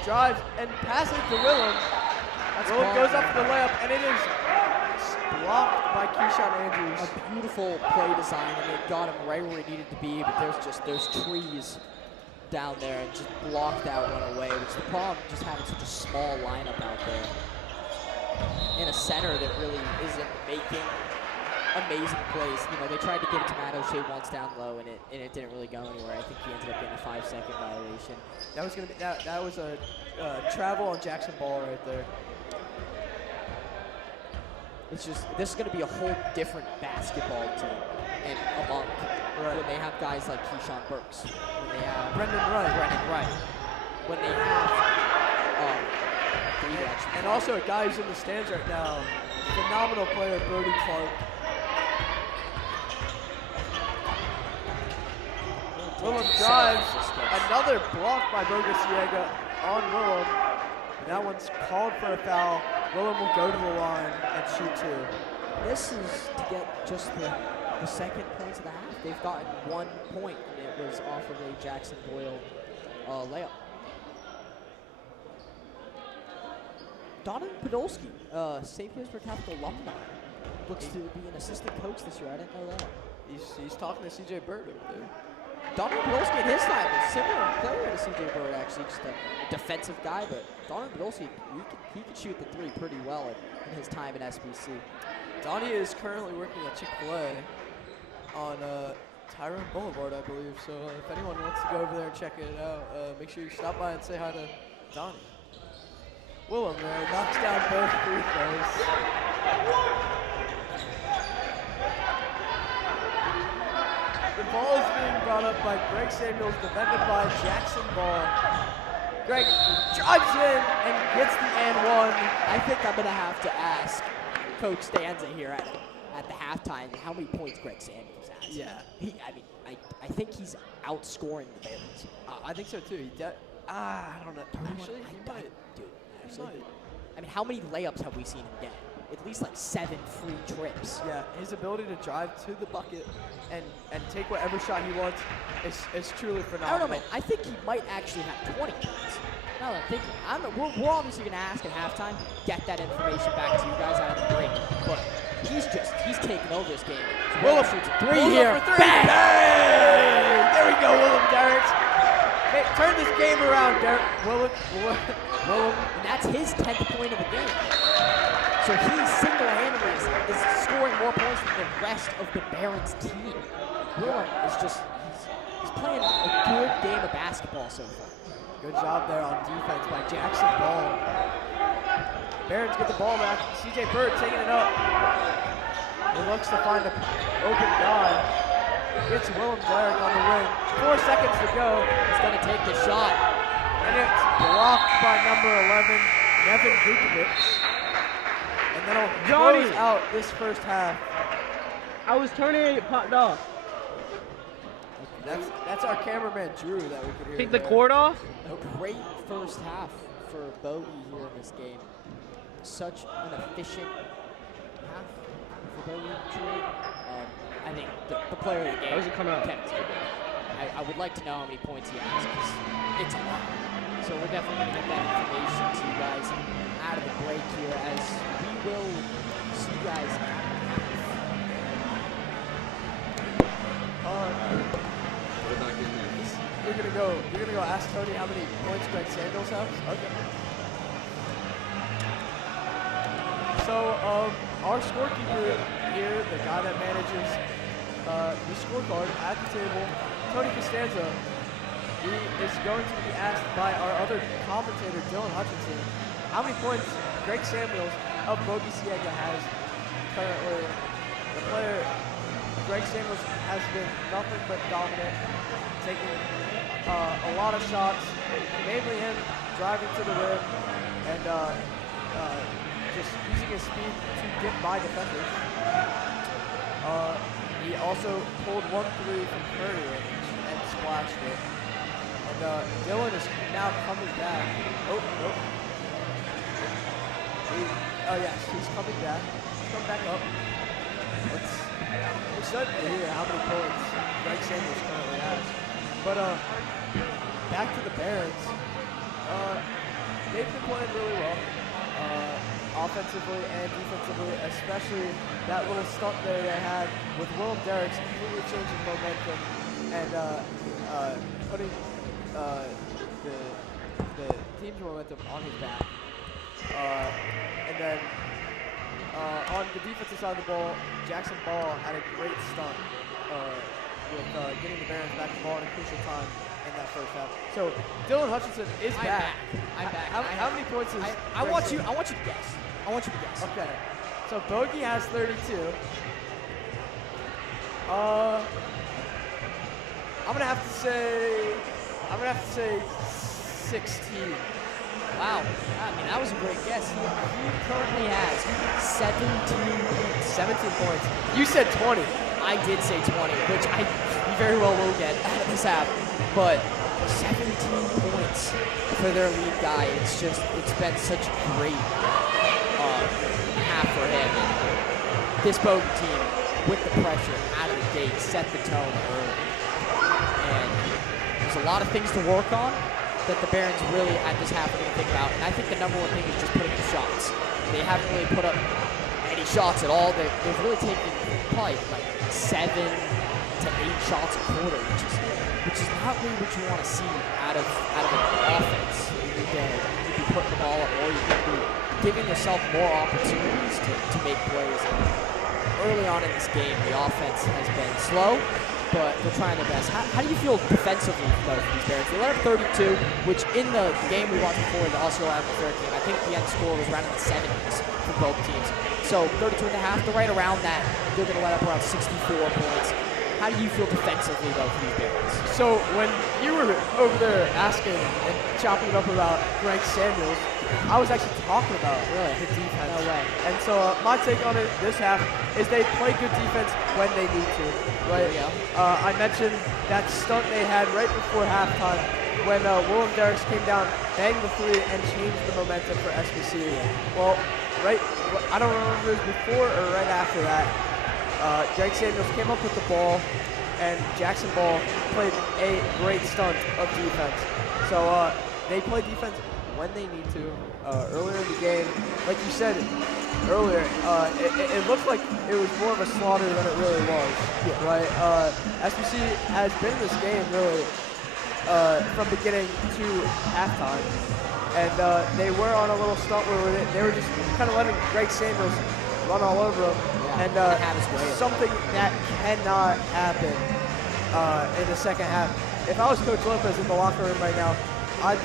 drives and passes to Willem. Willem goes up for the layup, and it is blocked by Keyshawn Andrews. A beautiful play design, and it got him right where he needed to be, but there's trees down there and just blocked that one away, which is the problem, just having such a small lineup out there. And a center that really isn't making amazing plays. You know, they tried to give it to Matt O'Shea once down low, and it didn't really go anywhere. I think he ended up getting a 5-second violation. That was gonna be that was a travel on Jackson Ball right there. It's just this is going to be a whole different basketball team, and among when they have guys like Keyshawn Burks, when they have Brendan Wright, when they have and also a guy who's in the stands right now, phenomenal player Brody Clark. Willem drives, another block by Boca Ciega on Willem. And that one's called for a foul. Willem will go to the line and shoot 2. This is to get just the second points of the half. They've gotten 1 point, and it was off of a Jackson Boyle layup. Donovan Podolsky, St. Petersburg Catholic alumni, looks to be an assistant coach this year. I didn't know that. He's talking to CJ Bird over there. Donovan Podolski at his time is a similar player to CJ Bird, actually, just a defensive guy, but Donovan Podolski, he could shoot the three pretty well in his time at SPC. Donnie is currently working at Chick-fil-A on Tyrone Boulevard, I believe. So if anyone wants to go over there and check it out, make sure you stop by and say hi to Donnie. Willem there knocks down both free throws. The ball is being brought up by Greg Samuels, defended by Jackson Ball. Greg drives in and gets the and one. I think I'm going to have to ask Coach Stanza here at the halftime how many points Greg Samuels has. Yeah. I think he's outscoring the Barons. I think so too. I don't know. Actually, he might. Dude, I mean, how many layups have we seen him get? At least like 7 free trips. Yeah, his ability to drive to the bucket and take whatever shot he wants is truly phenomenal. I don't know, man. I think he might actually have 20 points. Now that I'm thinking, we're obviously going to ask at halftime, get that information back to you guys out of the break. But he's taking over this game. Willem shoots a three here. Bang! Bang! There we go, Willem Derricks. Hey, turn this game around, Derrick. Willem. And that's his 10th point of the game. So he single-handedly is scoring more points than the rest of the Barons team. Willem is just, he's playing a good game of basketball so far. Good job there on defense by Jackson Ball. Barons get the ball back. CJ Bird taking it up. He looks to find an open guy. Gets Willem Derrick on the wing. 4 seconds to go. He's going to take the shot. And it's blocked by number 11, Nevin Vukovic. And then he'll close out this first half. I was turning it, it popped off. That's our cameraman Drew that we could hear. Take the cord off? A great first half for Bogey here in this game. Such an efficient half for Bogey. Drew. I think the player of the game. How does it come out? I would like to know how many points he has because it's a lot. So we're definitely going to get that information to you guys out of the break here as we will see you guys at the You're gonna go ask Tony how many points Greg Samuels has? Okay. So our scorekeeper here, the guy that manages the scorecard at the table, Tony Costanza, he is going to be asked by our other commentator, Dylan Hutchinson, how many points Greg Samuels of Boca Ciega has currently. The player, Greg Samuels, has been nothing but dominant, taking a lot of shots, mainly him driving to the rim and just using his speed to get by defenders. He also pulled 1 3 from Curry and splashed it. And Dylan is now coming back. Oh, yes, he's coming back. He's coming back up. We're starting to hear how many points Greg Samuels currently has. But back to the Barons. They've been playing really well, offensively and defensively, especially that little stunt there they had with Willem Derricks completely changing momentum and putting the team's momentum on his back. And then on the defensive side of the ball, Jackson Ball had a great stunt with getting the Barons back the ball in a crucial time in that first half. So Dylan Hutchinson is back. I'm back. How many points is I want you to guess. I want you to guess. Okay. So Bogey has 32. I'm gonna have to say 16. Wow. I mean, that was a great guess. He currently has 17 points. You said 20. I did say 20, which I very well will get out of this half. But 17 points for their lead guy. It's been such a great half for him. This Boca team, with the pressure out of the gate, set the tone early. And there's a lot of things to work on that the Barons really at this half are going to think about. And I think the number one thing is just putting up shots. They haven't really put up any shots at all. They've really taken probably like 7 to 8 shots a quarter, which is which is not really what you want to see out of an offense. You'd be putting the ball up more. You'd be giving yourself more opportunities to make plays. And early on in this game, the offense has been slow, but they're trying their best. How do you feel defensively though for these Barons? They let up 32, which in the game we watched before, the Osceola Fair game, I think the end score was around in the 70s for both teams. So 32 and a half, they're right around that. They're going to let up around 64 points. How do you feel defensively though for these Barons? So when you were over there asking and chopping it up about Greg Samuels, I was actually talking about the defense. No way. And so my take on it this half is they play good defense when they need to, right? I mentioned that stunt they had right before halftime when Willem Derricks came down, banged the three, and changed the momentum for SPC. Well, I don't remember if it was before or right after that. Greg Samuels came up with the ball, and Jackson Ball played a great stunt of defense. So they play defense when they need to. Earlier in the game, like you said earlier, it looked like it was more of a slaughter than it really was, right? SPC has been in this game really from beginning to halftime, and they were on a little stunt where they were just kind of letting Greg Samuels run all over them, and something that cannot happen in the second half. If I was Coach Lopez in the locker room right now, I'd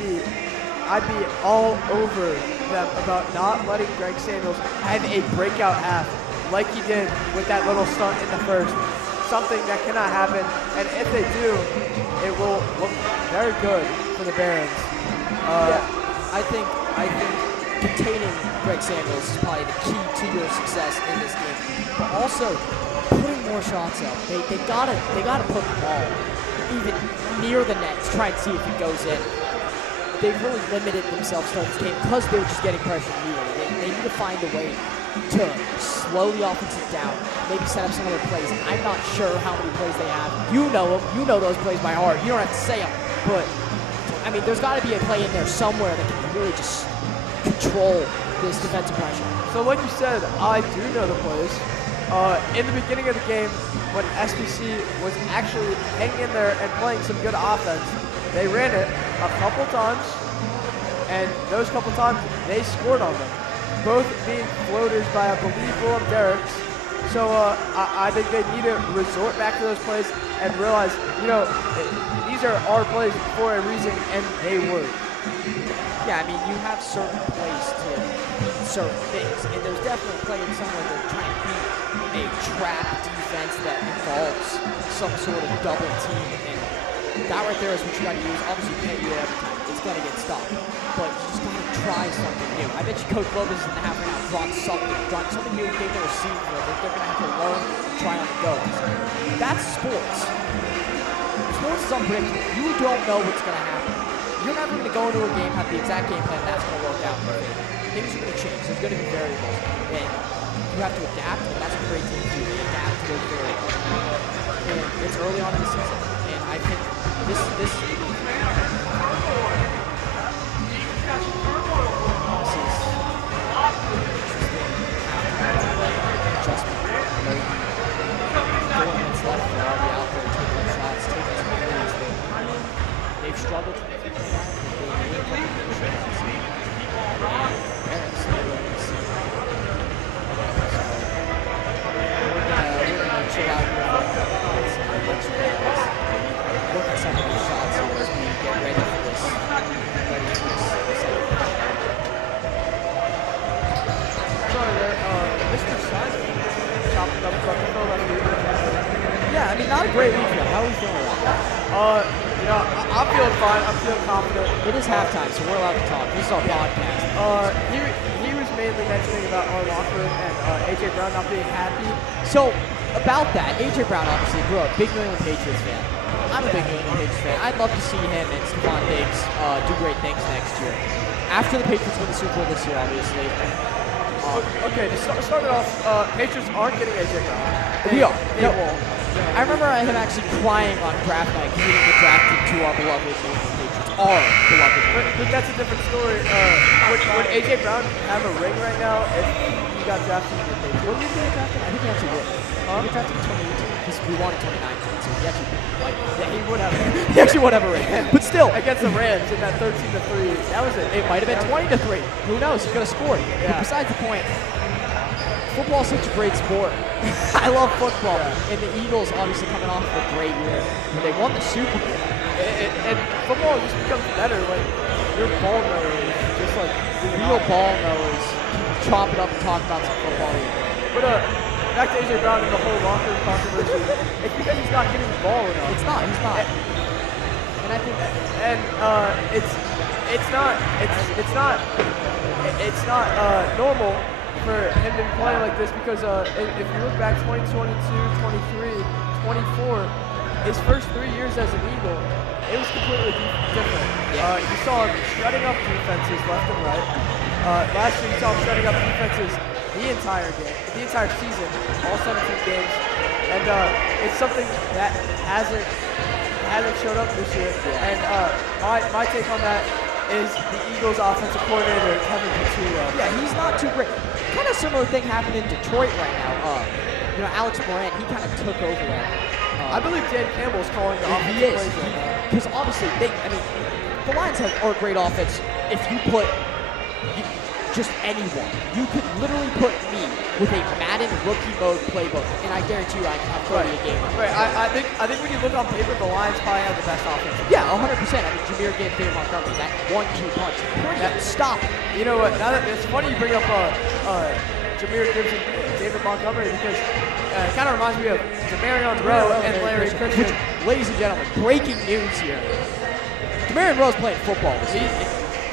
be all over them about not letting Greg Samuels have a breakout half like he did with that little stunt in the first. Something that cannot happen, and if they do, it will look very good for the Barons. I think containing Greg Samuels is probably the key to your success in this game, but also putting more shots up. They gotta put the ball even near the net to try and see if it goes in. They've really limited themselves to this game because they were just getting pressure immediately. They need to find a way to slow the offensive down, maybe set up some other plays. I'm not sure how many plays they have. You know them. You know those plays by heart. You don't have to say them. But, I mean, there's got to be a play in there somewhere that can really just control this defensive pressure. So like you said, I do know the plays. In the beginning of the game, when SPC was actually hanging in there and playing some good offense, they ran it a couple times, and those couple times, they scored on them. Both being floaters by, I believe, Willem Derricks. So I think they need to resort back to those plays and realize, these are our plays for a reason, and they work. Yeah, I mean, you have certain plays to beat certain things, and there's definitely a play in somewhere they're trying to beat a trap defense that involves some sort of double team, and that right there is what you got to use. Obviously, you can't do it every time. It's going to get stopped. But you just got to try something new. I bet you Coach Lopez is in the half right now drawing something new they've never seen before that they're going to have to learn and try on the go. That's sports. Sports is unpredictable. You don't know what's going to happen. You're never going to go into a game, have the exact game plan that's going to work out. Things are going to change. There's going to be variables. And you have to adapt, and that's what great teams do. They adapt to those variables. And it's early on in the season. And I think this is interesting adjustment. 4 minutes left, they're already out there taking shots, taking some threes. They've struggled to make it out. They're playing good shots. Parents, they're going to see. We're going to chill out here for a couple minutes and let you guys look at some of these shots here as we get ready for this. Sorry there, Mr. Simon chopping up Yeah, I mean, not a great lead for them. How are we feeling about that? I'm feeling fine. I'm feeling confident. It is halftime, so we're allowed to talk. This is our podcast. He was mainly mentioning about our locker room and A.J. Brown not being happy. So, about that, A.J. Brown obviously grew up big New England Patriots fan. I'm a big New England Patriots fan. I'd love to see him and Stephon Diggs do great things next year. After the Patriots win the Super Bowl this year, obviously. Okay, to start it off, Patriots aren't getting A.J. Brown. We are. They won't. I remember him actually crying on draft night because he didn't get drafted to our beloved New England Patriots. Our beloved. But that's a different story. Would A.J. Brown have a ring right now if he he got drafted in the Patriots. What did he get drafted? I think he actually would. He got drafted in 2018 because we won in 2019, so he actually like Yeah, he would have. he actually would have a ring. But still, Against the Rams in that 13-3. That was it. it might have been 20-3. Who knows? He could have scored. Yeah. But besides the point, football's such a great sport. I love football. Yeah. And the Eagles obviously coming off of a great year. When they won the Super Bowl. And football just becomes better when your ball knows just like Real ball knows. Chop it up and talk about some football. But back to AJ Brown and the whole locker controversy. It's because he's not getting the ball enough. He's not. And I think it's not normal for him to be playing like this because if you look back 2022, 23, 24, his first 3 years as an Eagle, it was completely different. Yeah. You saw him shredding up defenses left and right. Last year you saw him shredding up defenses the entire season, all 17 games, and it's something that hasn't showed up this year. Yeah. And my take on that is the Eagles' offensive coordinator Kevin Patullo. Yeah, he's not too great. Kind of similar thing happened in Detroit right now. Alex Morant, he kind of took over that. I believe Dan Campbell's calling the offensive He is. plays right now. Because obviously, the Lions are a great offense. If you put just anyone, you could literally put me with a Madden rookie mode playbook, and I guarantee you I can have 30 a game. Right. I think when you look on paper, the Lions probably have the best offense. Yeah, 100%. I mean, Jameer gave David Montgomery that 1-2 punch. Stop. You know what? Now that it's funny you bring up Jameer Gibbs and David Montgomery because it kind of reminds me of Demarion Rowe and Larry Christian. Which, ladies and gentlemen, breaking news here. Demarion Rowe's playing football this season.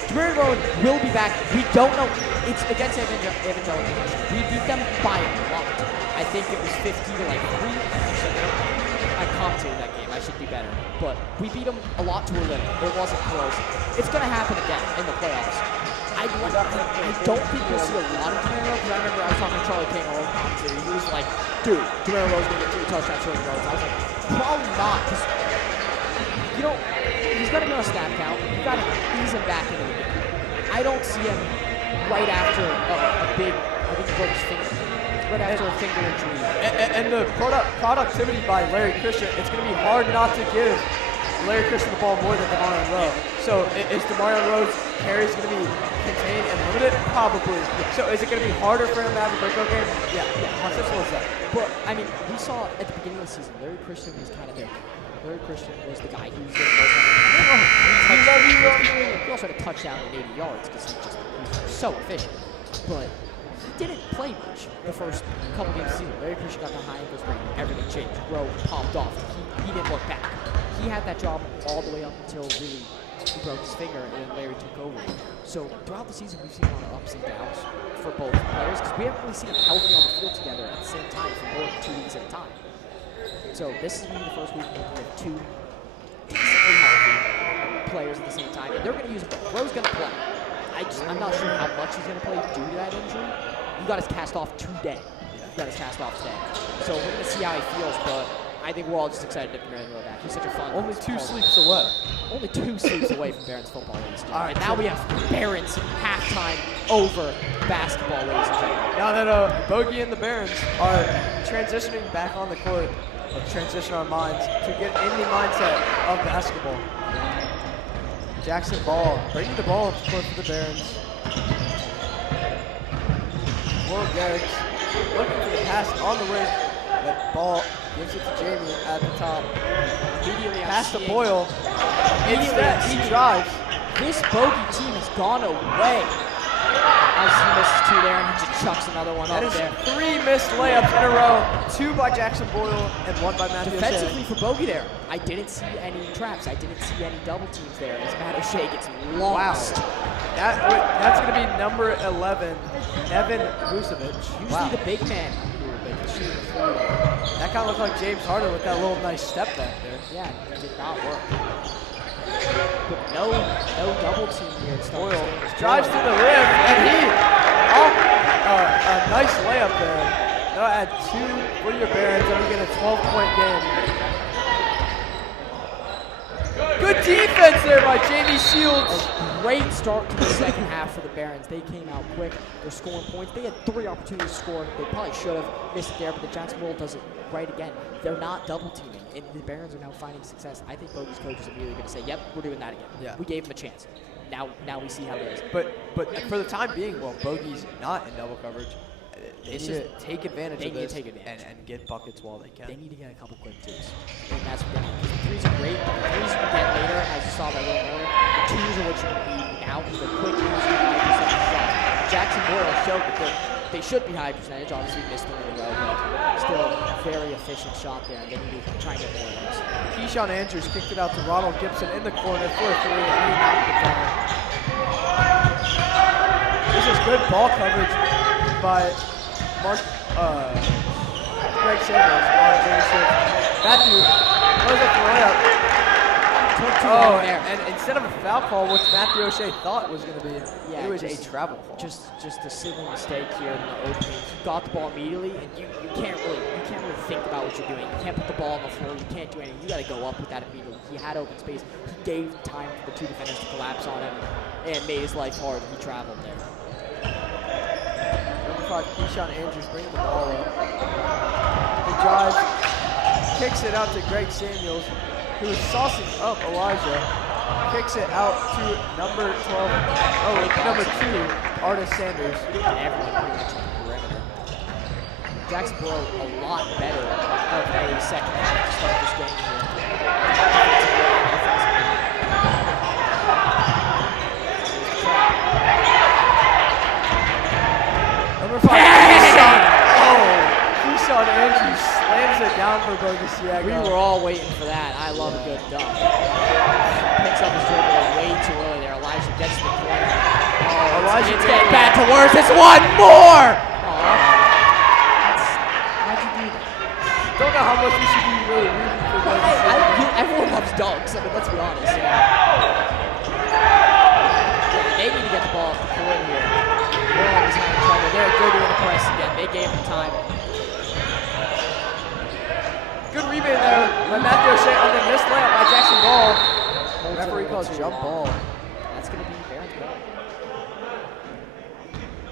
Demarion Rowe will be back. We don't know. It's against Evangelical. We beat them by a lot. I think it was 50 to 3. I commentated that game. I should be better. But we beat them a lot to a little. It wasn't close. It's going to happen again in the playoffs. I don't think we'll see a lot of Demarion Rowe, because I remember I was talking to Charlie King, our old commentator. He was like, dude, Demarion Rowe's going to get 3 touchdowns short of yards. I was like, probably not, because, he's going to be on a snap count. You've got to ease him back into the game. I don't see him right after a big, I think he broke his finger. Right after a finger injury. And the productivity by Larry Christian, it's going to be hard not to give Larry Christian the ball more than Demarion Rowe. So is Demarion Rowe's carries going to be contained and limited? Probably. So is it going to be harder for him to have a breakout game? Yeah. How simple is that? But, I mean, we saw at the beginning of the season, Larry Christian was kind of there. Larry Christian was the guy who was getting most of He also had a touchdown and 80 yards because he was so efficient. But he didn't play much the first couple games of the season. Larry Christian got the high ankle sprain. Everything changed. Rowe popped off. He didn't look back. He had that job all the way up until really he broke his finger and then Larry took over. So throughout the season, we've seen a lot of ups and downs for both players because we haven't really seen them healthy on the field together at the same time for more than 2 weeks at a time. So this is going to be the first week we have 2 decently healthy players at the same time, and they're going to use both. Rowe's going to play. I'm not sure how much he's going to play due to that injury. He got his cast off today. So we're going to see how he feels, but I think we're all just excited to bring him back. He's such a fun. Only 2 sleeps away. Only 2 sleeps away from Barron's football, ladies and All right, gentlemen. And now we have Barron's halftime over basketball, ladies and gentlemen. Now that Bogey and the Barons are transitioning back on the court, transition our minds to get in the mindset of basketball. Jackson Ball bringing the ball up the court for the Barons. Will Garrix looking for the pass on the wing. That ball gives it to Jamie at the top. Immediately Pass to Boyle. Instead, he drives. This Bogey team has gone away. As he misses 2 there, and he just chucks another one That up is there. 3 missed layups in a row. 2 by Jackson Boyle and 1 by Matthew O'Shea. Defensively for Bogey there, I didn't see any traps. I didn't see any double teams there as Matt O'Shea gets lost. Wow. That's going to be number 11, Evan Vucevic. Usually the big man here, but shooting the floor there. That kind of looked like James Harden with that little nice step back there. Yeah, it did not work. But no double team here. Boyle drives to the rim, and a nice layup there. They'll add 2 for your Barons, and we get a 12-point game. Good defense there by Jamie Shields. A great start to the second half for the Barons. They came out quick. They're scoring points. They had 3 opportunities to score. They probably should have missed it there, but the Jacksonville does it right again. They're not double teaming, and the Barons are now finding success. I think Boca's coach is immediately going to say, "Yep, we're doing that again. Yeah. We gave them a chance. Now we see how it is." But for the time being, well, Bogey's not in double coverage. They It's need just- to take advantage they of need to this take advantage. and get buckets while they They can. need to get a couple quick twos. And that's what they need. The threes are great, but the threes you get later, as you saw by Will Miller, the twos are what you need now because they're quick, easy, high percentage shots. Jackson Boyle showed that they should be high percentage. Obviously, missed them in a row, but still very efficient shot there. And they need to try and get more of those. Keyshawn Andrews kicked it out to Ronald Gibson in the corner for a 3, and he knocked it down. This is good ball coverage by Greg Samuels on James Shields. Matthew goes up the layup. Oh, and instead of a foul call, which Matthew O'Shea thought was going to be, Yeah, it was just- a travel call. Just a single mistake here in the opening. You got the ball immediately, and you can't really think about what you're doing. You can't put the ball on the floor. You can't do anything. You got to go up with that immediately. He had open space. He gave time for the 2 defenders to collapse on him, and made his life hard. He traveled there. Number 5, Keyshawn Andrews bringing the ball up. He drives, kicks it out to Greg Samuels, who is saucing up Elijah. Kicks it out to number 12, number 2, Artis Sanders. Everyone pretty much on the perimeter. Jackson Boyle a lot better of a second half to start this game here. Number 5, Keyshawn. Keyshawn Andrews slams it down for Boca Ciega. We were all waiting for that. I love a good dunk. Picks up his dribble way too early there. Elijah gets to the corner. Oh, Elijah it's getting back to worse. It's one more! How'd you do that? Don't know how much we should be really rooting for Boca Ciega. Everyone loves dunks. I mean, let's be honest. Yeah, they need to get the ball off the court here. They're always having trouble. They're doing the press again. They gave him time. Good rebound there by Matthew O'Shea on the missed layup by Jackson Ball. Holds Referee it calls too jump long. ball. That's going to be Barron's ball.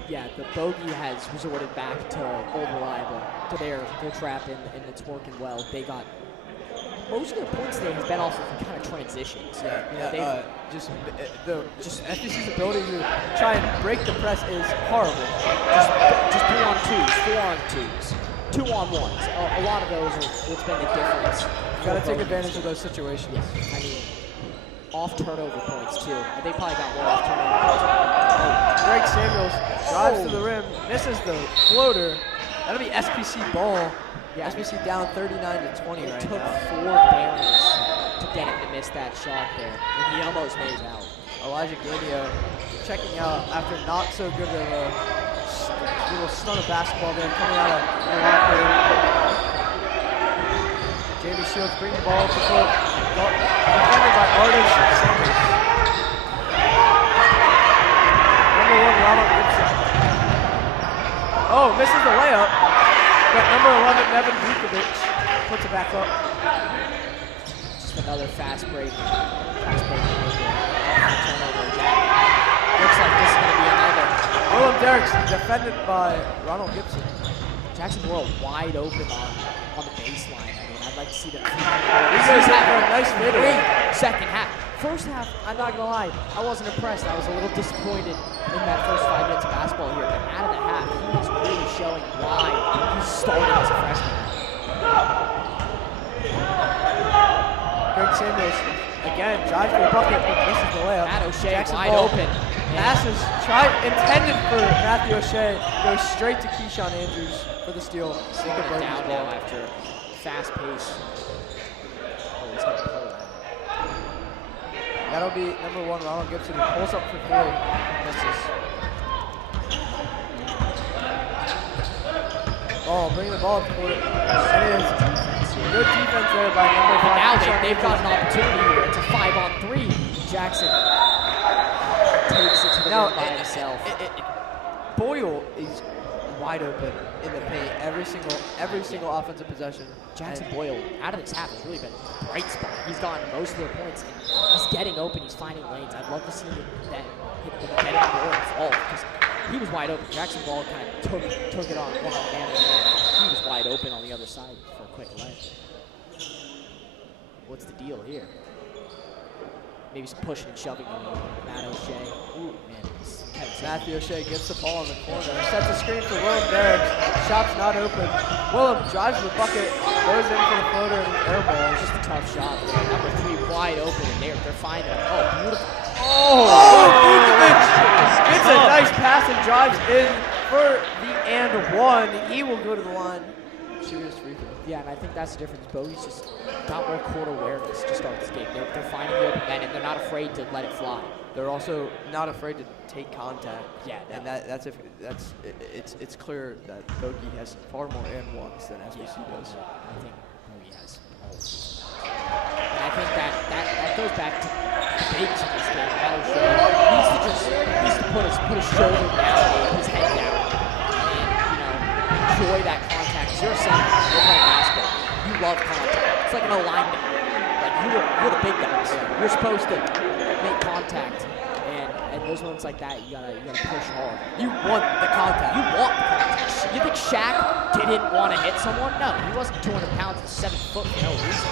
Yeah, the bogey has resorted back to old reliable, to their trap, and it's working well. They got most of their points today has been off of kind of transitions. Just SPC's ability to try and break the press is horrible. Just 3-on-2s, 4-on-2s, 2-on-1s. A lot of those are what's been the difference. You got to take advantage of those situations. Yeah, I mean, off turnover points too. They probably got more off turnover points. Greg Samuels drives to the rim, misses the floater. That'll be SPC ball. Yeah, SPC down 39-20 it right took now. 4 Barons to get him to miss that shot there, and he almost made it out. Elijah Ganio checking out after not so good of a little stun of basketball there coming out of the locker room. Jamie Shields bringing the ball up the court. Defended by Artis Sanders. Number 1, Ronald Gibson. Oh, misses the layup. But number 11, Nevin Vukovic puts it back up. Just another fast break. Turnover again. Looks like this is going to be another. Willem Derricks defended by Ronald Gibson. Jackson Boyle wide open on the baseline. I mean, I'd like to see them. These guys have a nice mid. Great second half. First half, I'm not going to lie, I wasn't impressed. I was a little disappointed in that first 5 minutes of basketball here. But out of the half, he was really showing why he started as a freshman. Greg Samuels again drives to the bucket, but misses the layup. Matt O'Shea Jackson wide Ball. open. Pass is intended for Matthew O'Shea. Goes straight to Keyshawn Andrews for the steal. Down now after fast pace. Oh, he's going to pull that. That'll be number 1, Ronald Gibson, who pulls up for 3. Misses. Oh, bringing the ball up the court. It is good defense there by number 5. Now they've got an opportunity here. It's a 5-on-3. Jackson takes it to the rim by himself. Boyle is wide open in the paint every single offensive possession. Jackson Boyle, out of this half, has really been a bright spot. He's gotten most of their points, and he's getting open. He's finding lanes. I'd love to see that get him more involved because he was wide open. Jackson Boyle kind of took it on one on man. He was wide open on the other side for a quick ledge. What's the deal here? Maybe some pushing and shoving on Matt O'Shea. Ooh, man. Matthew O'Shea gets the ball in the corner. Sets a screen for Willem Derricks. Shot's not open. Willem drives the bucket, goes in for the floater, and air ball. Just a tough shot. Number 3 wide open, and they're finding it. Oh, beautiful. Vukovic gets a nice pass and drives in for the and one. He will go to the line. Shoot his free throw. Yeah, and I think that's the difference. Bogey's just got more court awareness to start this game. They're finding the open men, and they're not afraid to let it fly. They're also not afraid to take contact. Yeah, and it's clear that Bogey has far more and ones than SPC does. I think Bogey has all. And I think that goes back to bigs in this game. Matt O'Shea needs to put his shoulder down, his head down, and enjoy that contact. You're a center, you're playing basketball. You love contact. It's like an alignment. Like you're the big guys. You're supposed to make contact, and those ones like that, you gotta push hard. You want the contact. You want the contact. You think Shaq didn't want to hit someone? No, he wasn't 200 pounds and 7 foot for no reason.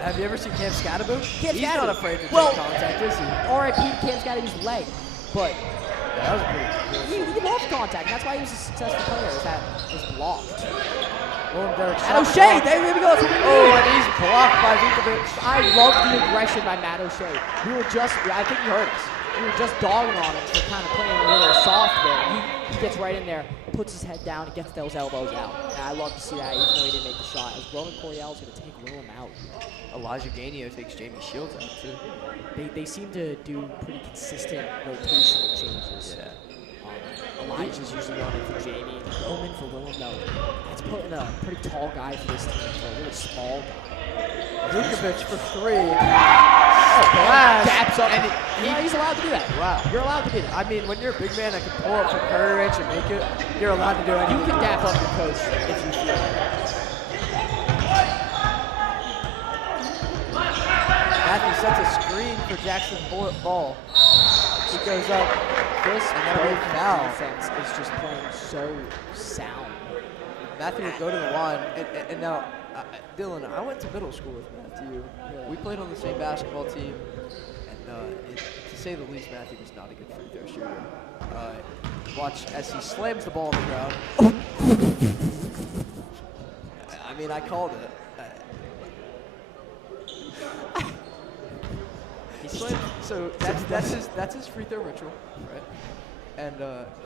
Have you ever seen Cam Scatterbo? He's not afraid to take contact, is he? R.I.P. Cam Scatterbo's leg, but that was pretty cool. He loved contact. That's why he was a successful player. Is that was blocked. Willem Derricks. Matt O'Shea, there we go. Oh, and he's blocked by Vukovic. I love the aggression by Matt O'Shea. I think you heard us. We were just dogging on him for kind of playing a little soft there. He gets right in there, puts his head down, and gets those elbows out. And I love to see that, even though he didn't make the shot. As Roman Coriel is going to take Willem out. Elijah Gainio takes Jamie Shields out, too. They seem to do pretty consistent rotational changes. Yeah. Elijah's usually on it for Jamie. Roman for Willem, though. It's putting a pretty tall guy for this team for a really small guy. Vukovic for 3. Gaps up. And he's allowed to do that. Wow. You're allowed to do that. I mean, when you're a big man that can pull up from curry range and make it, you're allowed to do anything. You can gap up your coach if you feel it. Matthew sets a screen for Jackson Ball. He goes up. This foul defense is just playing so sound. Matthew will go to the line, and now, Dylan, I went to middle school with Matthew. Yeah. We played on the same basketball team, and to say the least, Matthew was not a good free throw shooter. Watch as he slams the ball on the ground. I mean, I called it. So that's his free throw ritual, right? And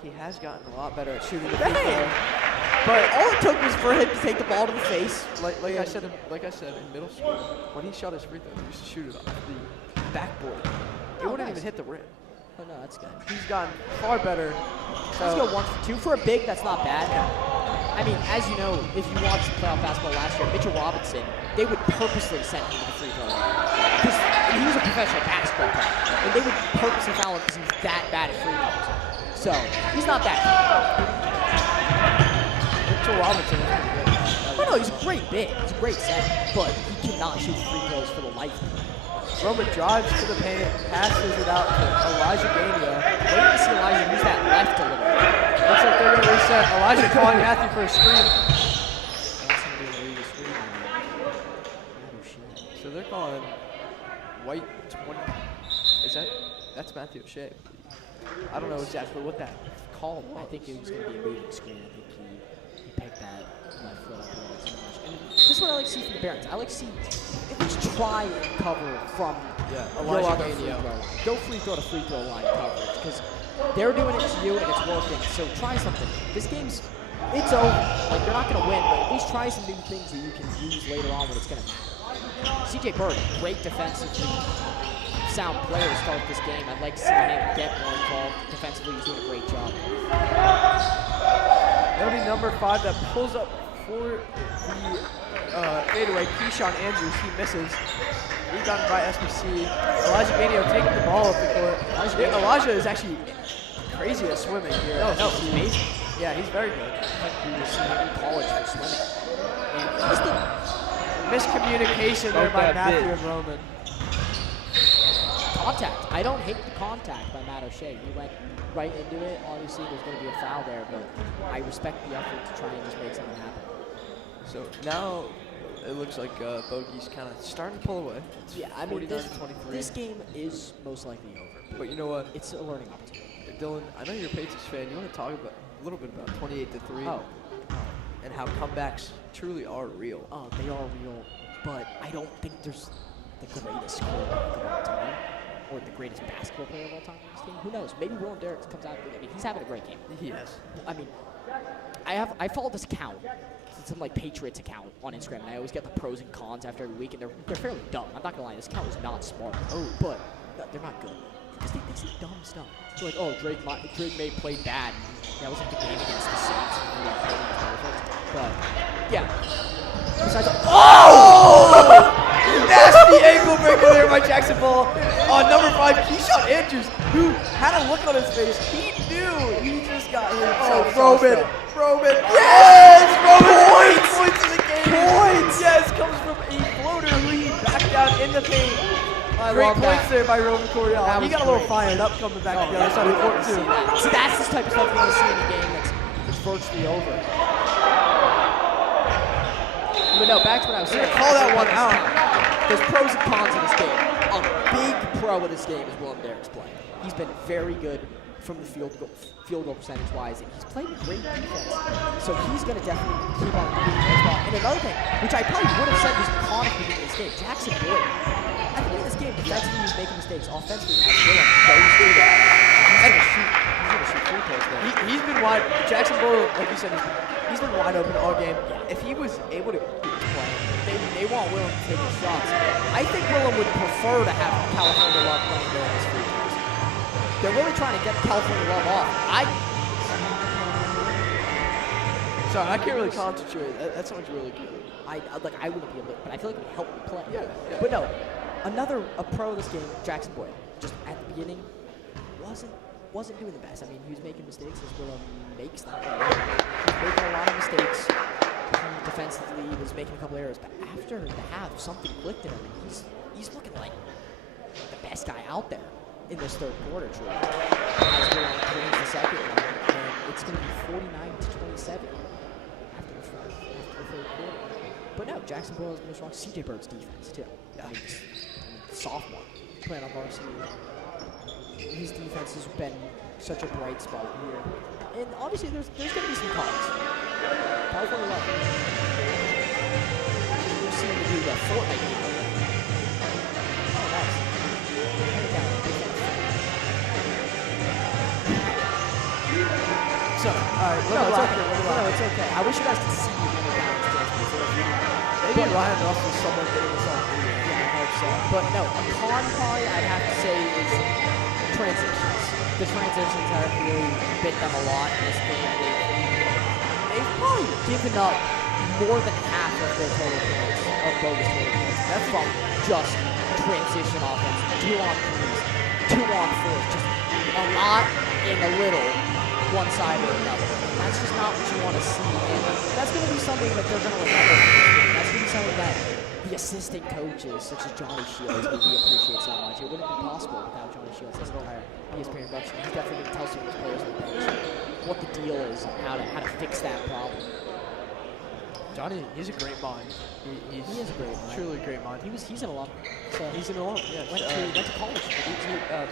he has gotten a lot better at shooting the free throw. But all it took was for him to take the ball to the face. Like I said in middle school, when he shot his free throw, he used to shoot it off the backboard. It wouldn't even hit the rim. Oh no, that's good. He's gotten far better. Let's go 1 for 2 for a big. That's not bad. I mean, as you know, if you watched playoff basketball last year, Mitchell Robinson, they would purposely send him to the free throw line because he was a professional basketball player, and they would purposely foul him because he was that bad at free throws. So he's not that good. Mitchell Robinson is pretty good. No, he's a great big. He's a great center, but he cannot shoot free throws for the life of him. Roman drives to the paint, passes it out to Elijah Gainio. Wait to see Elijah use that left a little bit. Looks like they're going to reset. Elijah calling Matthew for a screen. So they're calling White 20. That's Matthew O'Shea. I don't know exactly what that call was. I think it was going to be a moving screen. I think he picked that left foot up a little too much. And this is what I like to see from the Barons. I like to see at least try and cover from your other free throw line. Go free throw to free throw line coverage because they're doing it to you and it's working. So try something. This game's, it's over. Like, you're not going to win, but at least try some new things that you can use later on when it's going to matter. CJ Bird, great defensively sound player to start this game. I'd like to see him get more involved defensively. He's doing a great job. That'll be number 5 that pulls up for the fadeaway. Keyshawn Andrews, he misses. Rebounded by SPC. Elijah Gainio taking the ball up the court. Elijah is actually crazy at swimming here. No, it's amazing. Yeah, he's very good. He was in college for swimming. And he's the Miscommunication there by Matthew and Roman. contact. I don't hate the contact by Matt O'Shea. He went right into it. Obviously, there's going to be a foul there, but I respect the effort to try and just make something happen. So now it looks like Bogey's kind of starting to pull away. It's Yeah, I mean, 49-23. this game is most likely over. But you know what? It's a learning opportunity. Dylan, I know you're a Patriots fan. You want to talk about a little bit about 28-3 Oh, and how comebacks truly are real. oh, they are real, but I don't think there's the greatest quarterback of all time or the greatest basketball player of all time in this game. Who knows? Maybe Willem Derricks comes out. I mean, he's having a great game. Yes. I mean, I follow this account. It's some like Patriots account on Instagram, and I always get the pros and cons after every week, and they're fairly dumb. I'm not gonna lie, this account is not smart. Oh, but no, they're not good because they say dumb stuff. So like, oh, Drake may play bad. That was like the game against the Saints. But yeah. Besides, Nasty ankle breaker there by Jackson Ball. On number 5, Keyshawn Andrews, who had a look on his face. He knew he just got hit. Roman. Yes! Roman points in the game. Points! Yes, comes from a floater who he backed down in the paint. Great points there by Roman Coriel. He got a little fired up coming back to the other side of the court, too. So that's the type of stuff you want to see in a game that's virtually over. But no, back to what I was saying. Call that one out. There's pros and cons in this game. A big pro of this game is Willem Derricks playing. He's been very good from the field goal percentage-wise, and he's played great defense. So he's going to definitely keep on being as well. And another thing, which I probably would have said was a con in this game, Jackson Boyd. I think in this game, defensively he's making mistakes. Offensively, as Willem goes through it, he's going to shoot free throws there. He's been wide. Jackson Boyle, like you said, he's been wide open all game. If he was able to play, They want Willem to take his shots. I think Willem would prefer to have California Love playing during his free throws. They're really trying to get California Love off. Sorry, I can't really concentrate. That sounds really good. I wouldn't be able to, but I feel like it would help me play. Yeah. But no, a pro of this game, Jackson Boyd, just at the beginning, wasn't doing the best. I mean, he was making mistakes as Willem makes them. He was making a lot of mistakes. Defensively, he was making a couple errors, but after the half, something clicked in him. He's looking like the best guy out there in this third quarter, truly. As Willem wins the second one, and it's going to be 49-27 after the third quarter. But no, Jackson Boyle has been strong. CJ Bird's defense too. I mean, sophomore playing on varsity. His defense has been such a bright spot here. And obviously, there's going to be some cons. California Love. We've seen him do the Fortnite game. Oh, nice. So, all right. No, it's okay. I wish you guys could see the Hammer Downs dance before the video. Maybe Ryan Russell's someone getting us on video. Yeah, I hope so. But no, a con probably I'd have to say is transitions. The transitions have really bit them a lot in this game. They've probably given up more than half of their total points, of bogus total points. That's from just transition offense, 2-on-3s, 2-on-4s, just a lot and a little, one side or another. And that's just not what you want to see. And that's going to be something that they're going to remember. That's going to be something that the assistant coaches, such as Johnny Shields, who we appreciate so much. It wouldn't be possible without Johnny Shields, this entire ESPN production. He's definitely going to tell some of his players on the bench what the deal is and how to fix that problem. Johnny, he's a great mind. He is a great mind. Truly a great mind. He's an alum. So He's an alum. Yeah. went to college.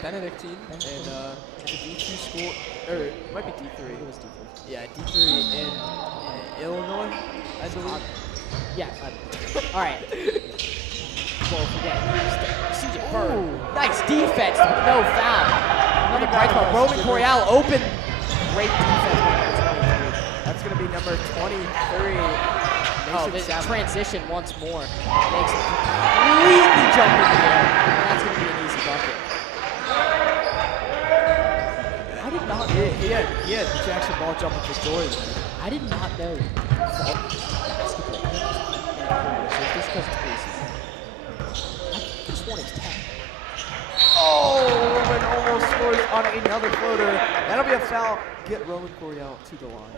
Benedictine and it's a D2 school, or it might be D3. It was D3. Yeah, D3 in Illinois, I believe. Yeah. All right. Well, CJ Bird. Nice defense, but no foul. Another bright spot. Roman Coriel open. Great defense by number 23. That's going to be number 23. Oh, this transition once more. Makes it completely jump in the air. And that's going to be an easy bucket. I did not know. He had Jackson Ball jumping for joy. I did not know basketball. Just because it's preseason. I just want his 10. Oh, Roman almost scores on another floater. That'll be a foul. Get Roman Coriel to the line.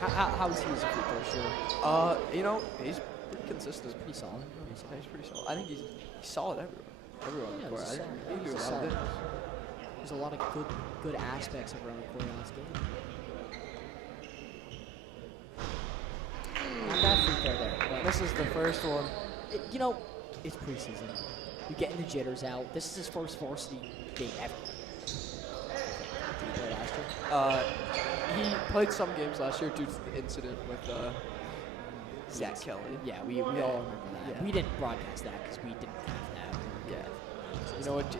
How is he as a free throw shooter? You know, he's pretty consistent. He's pretty solid. Yeah, he's pretty solid. I think he's solid everywhere. Everywhere on the court. I think he can do a lot of solid. things. There's a lot of good aspects of Roman Coriel's game. Not bad free throw there. But This is the first one. you know, it's preseason. You're getting the jitters out. This is his first varsity game ever. Did he play last year? He played some games last year due to the incident with Zach Kelly. Yeah, we all remember that. Yeah. We didn't broadcast that because we didn't have that. Yeah. You know what?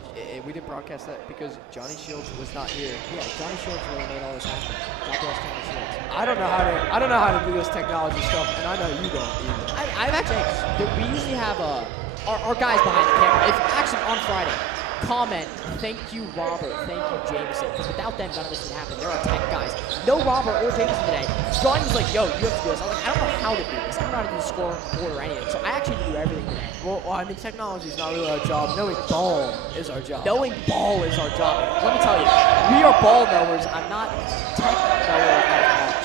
We didn't broadcast that because Johnny Shields was not here. Yeah, Johnny Shields really made all this happen. God bless Johnny Shields. I don't know how to do this technology stuff, and I know you don't either. I've actually, we usually have our guys behind the camera. If actually on Friday, comment, thank you Robert, thank you Jameson, because without them none of this would happen. There are 10 guys. No Robert or Jameson today. Johnny was like, yo, you have to do this. I was like, I don't know how to do this. I don't know how to do the scoreboard or anything. So I actually do everything today. Well, I mean, technology is not really our job. Knowing ball is our job. Knowing ball is our job. Let me tell you, we are ball knowers. I'm not tech knower as much.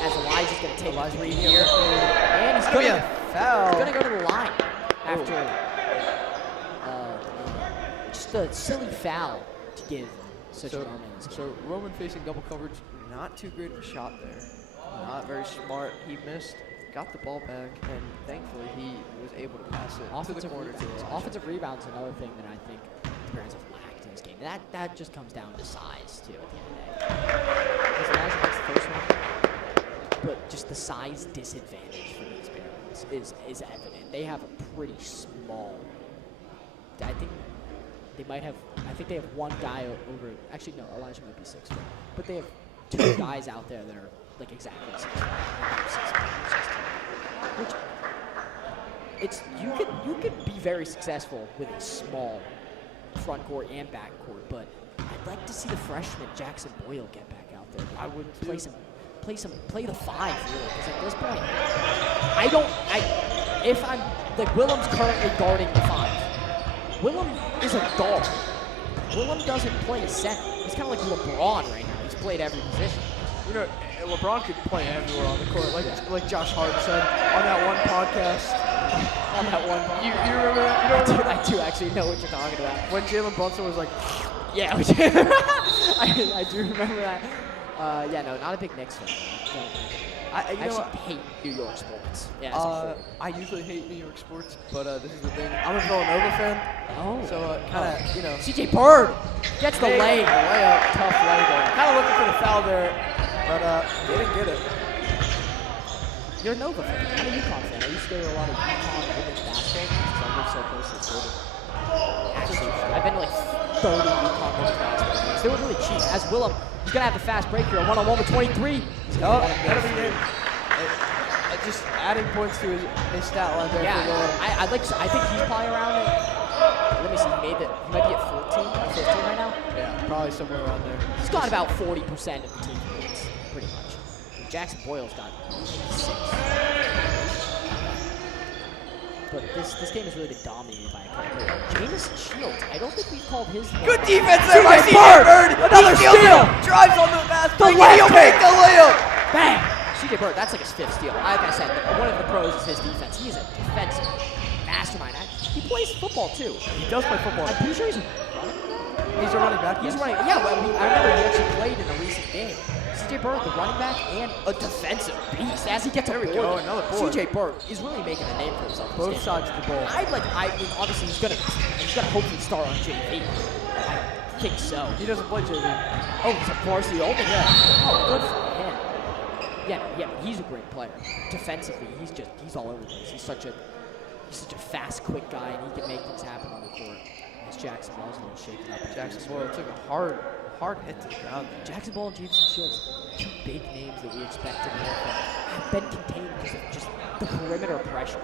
As Elijah's going to take a 3 here. And he's going to foul. He's going to go to the line after just a silly foul to give such an arm in this game. So Roman facing double coverage, not too great of a shot there. Not very smart. He missed, got the ball back, and thankfully he was able to pass it to the corner. Offensive rebounds is another thing that I think the Bears have lacked in this game. That just comes down to size too at the end of the day. Because Elijah makes the first one, but just the size disadvantage for these Bears is evident. They have a pretty small. I think they have one guy over. Actually, no, Elijah might be 6 foot, but they have 2 guys out there that are like exactly 6 foot. Which you could be very successful with a small front court and back court, but I'd like to see the freshman Jackson Boyle get back out there. I would play too. play the 5 really, because at this point, if I'm like Willem's currently guarding the 5. Willem is a dog. Willem doesn't play center. He's kind of like LeBron right now. He's played every position. You know, LeBron could play everywhere on the court, like Josh Hart said on that one podcast. You remember that? You know, I do actually know what you're talking about. When Jalen Brunson was like, Yeah, I do remember that. Yeah, no, not a big Knicks fan. No. I actually hate New York sports. Yeah, I usually hate New York sports, but this is the thing. I'm a Villanova fan. Oh. So kind of, you know. CJ Bird gets the Layup, layup. tough lay there. Kind of looking for the foul there, but they didn't get it. You're a Nova fan. I'm a UConn fan. I used to go to a lot of UConn women's basketball games because I live so close to the stadium. Actually, I've been to like 30 UConn women's basketball games. They were really cheap. As Willem, he's going to have the fast break here. 1-on-1 with 23. Oh, that'll be it. Just adding points to his stat line there. Yeah, I think he's probably around it. Let me see, he might be at 14 or 15 right now. Yeah, probably somewhere around there. He's got about 40% of the team points, pretty much. And Jackson Boyle's got 6. But this game has really been dominated by a couple of Jamison Shields. I don't think we've called his name. Good defense there by CJ Bird. Another steal. Drives on the fast break. left He'll make the layup. Bang! CJ Bird, that's like his 5th steal. Like I said, one of the pros is his defense. He is a defensive mastermind. He plays football too. He does play football. I'm pretty sure he's a running back. He's running. Yeah, well, I remember he actually played in a recent game. CJ Bird, the running back, and a defensive beast. As he gets There we go, another board. CJ Bird is really making a name for himself. Both sides of the ball. I mean, obviously he's gonna hopefully start on JV. I think so. He doesn't play JV. Oh, he's a varsity open. Yeah. Oh, good for him. Yeah, he's a great player. Defensively, he's all over the place. He's such a fast, quick guy, and he can make things happen on the court. As Jackson Boyle's a little shaken up. Jackson Boyle took a hard hit to the ground there. Jackson Boyle and Jameson Shields, 2 big names that we expect to be have been contained because of just the perimeter pressure.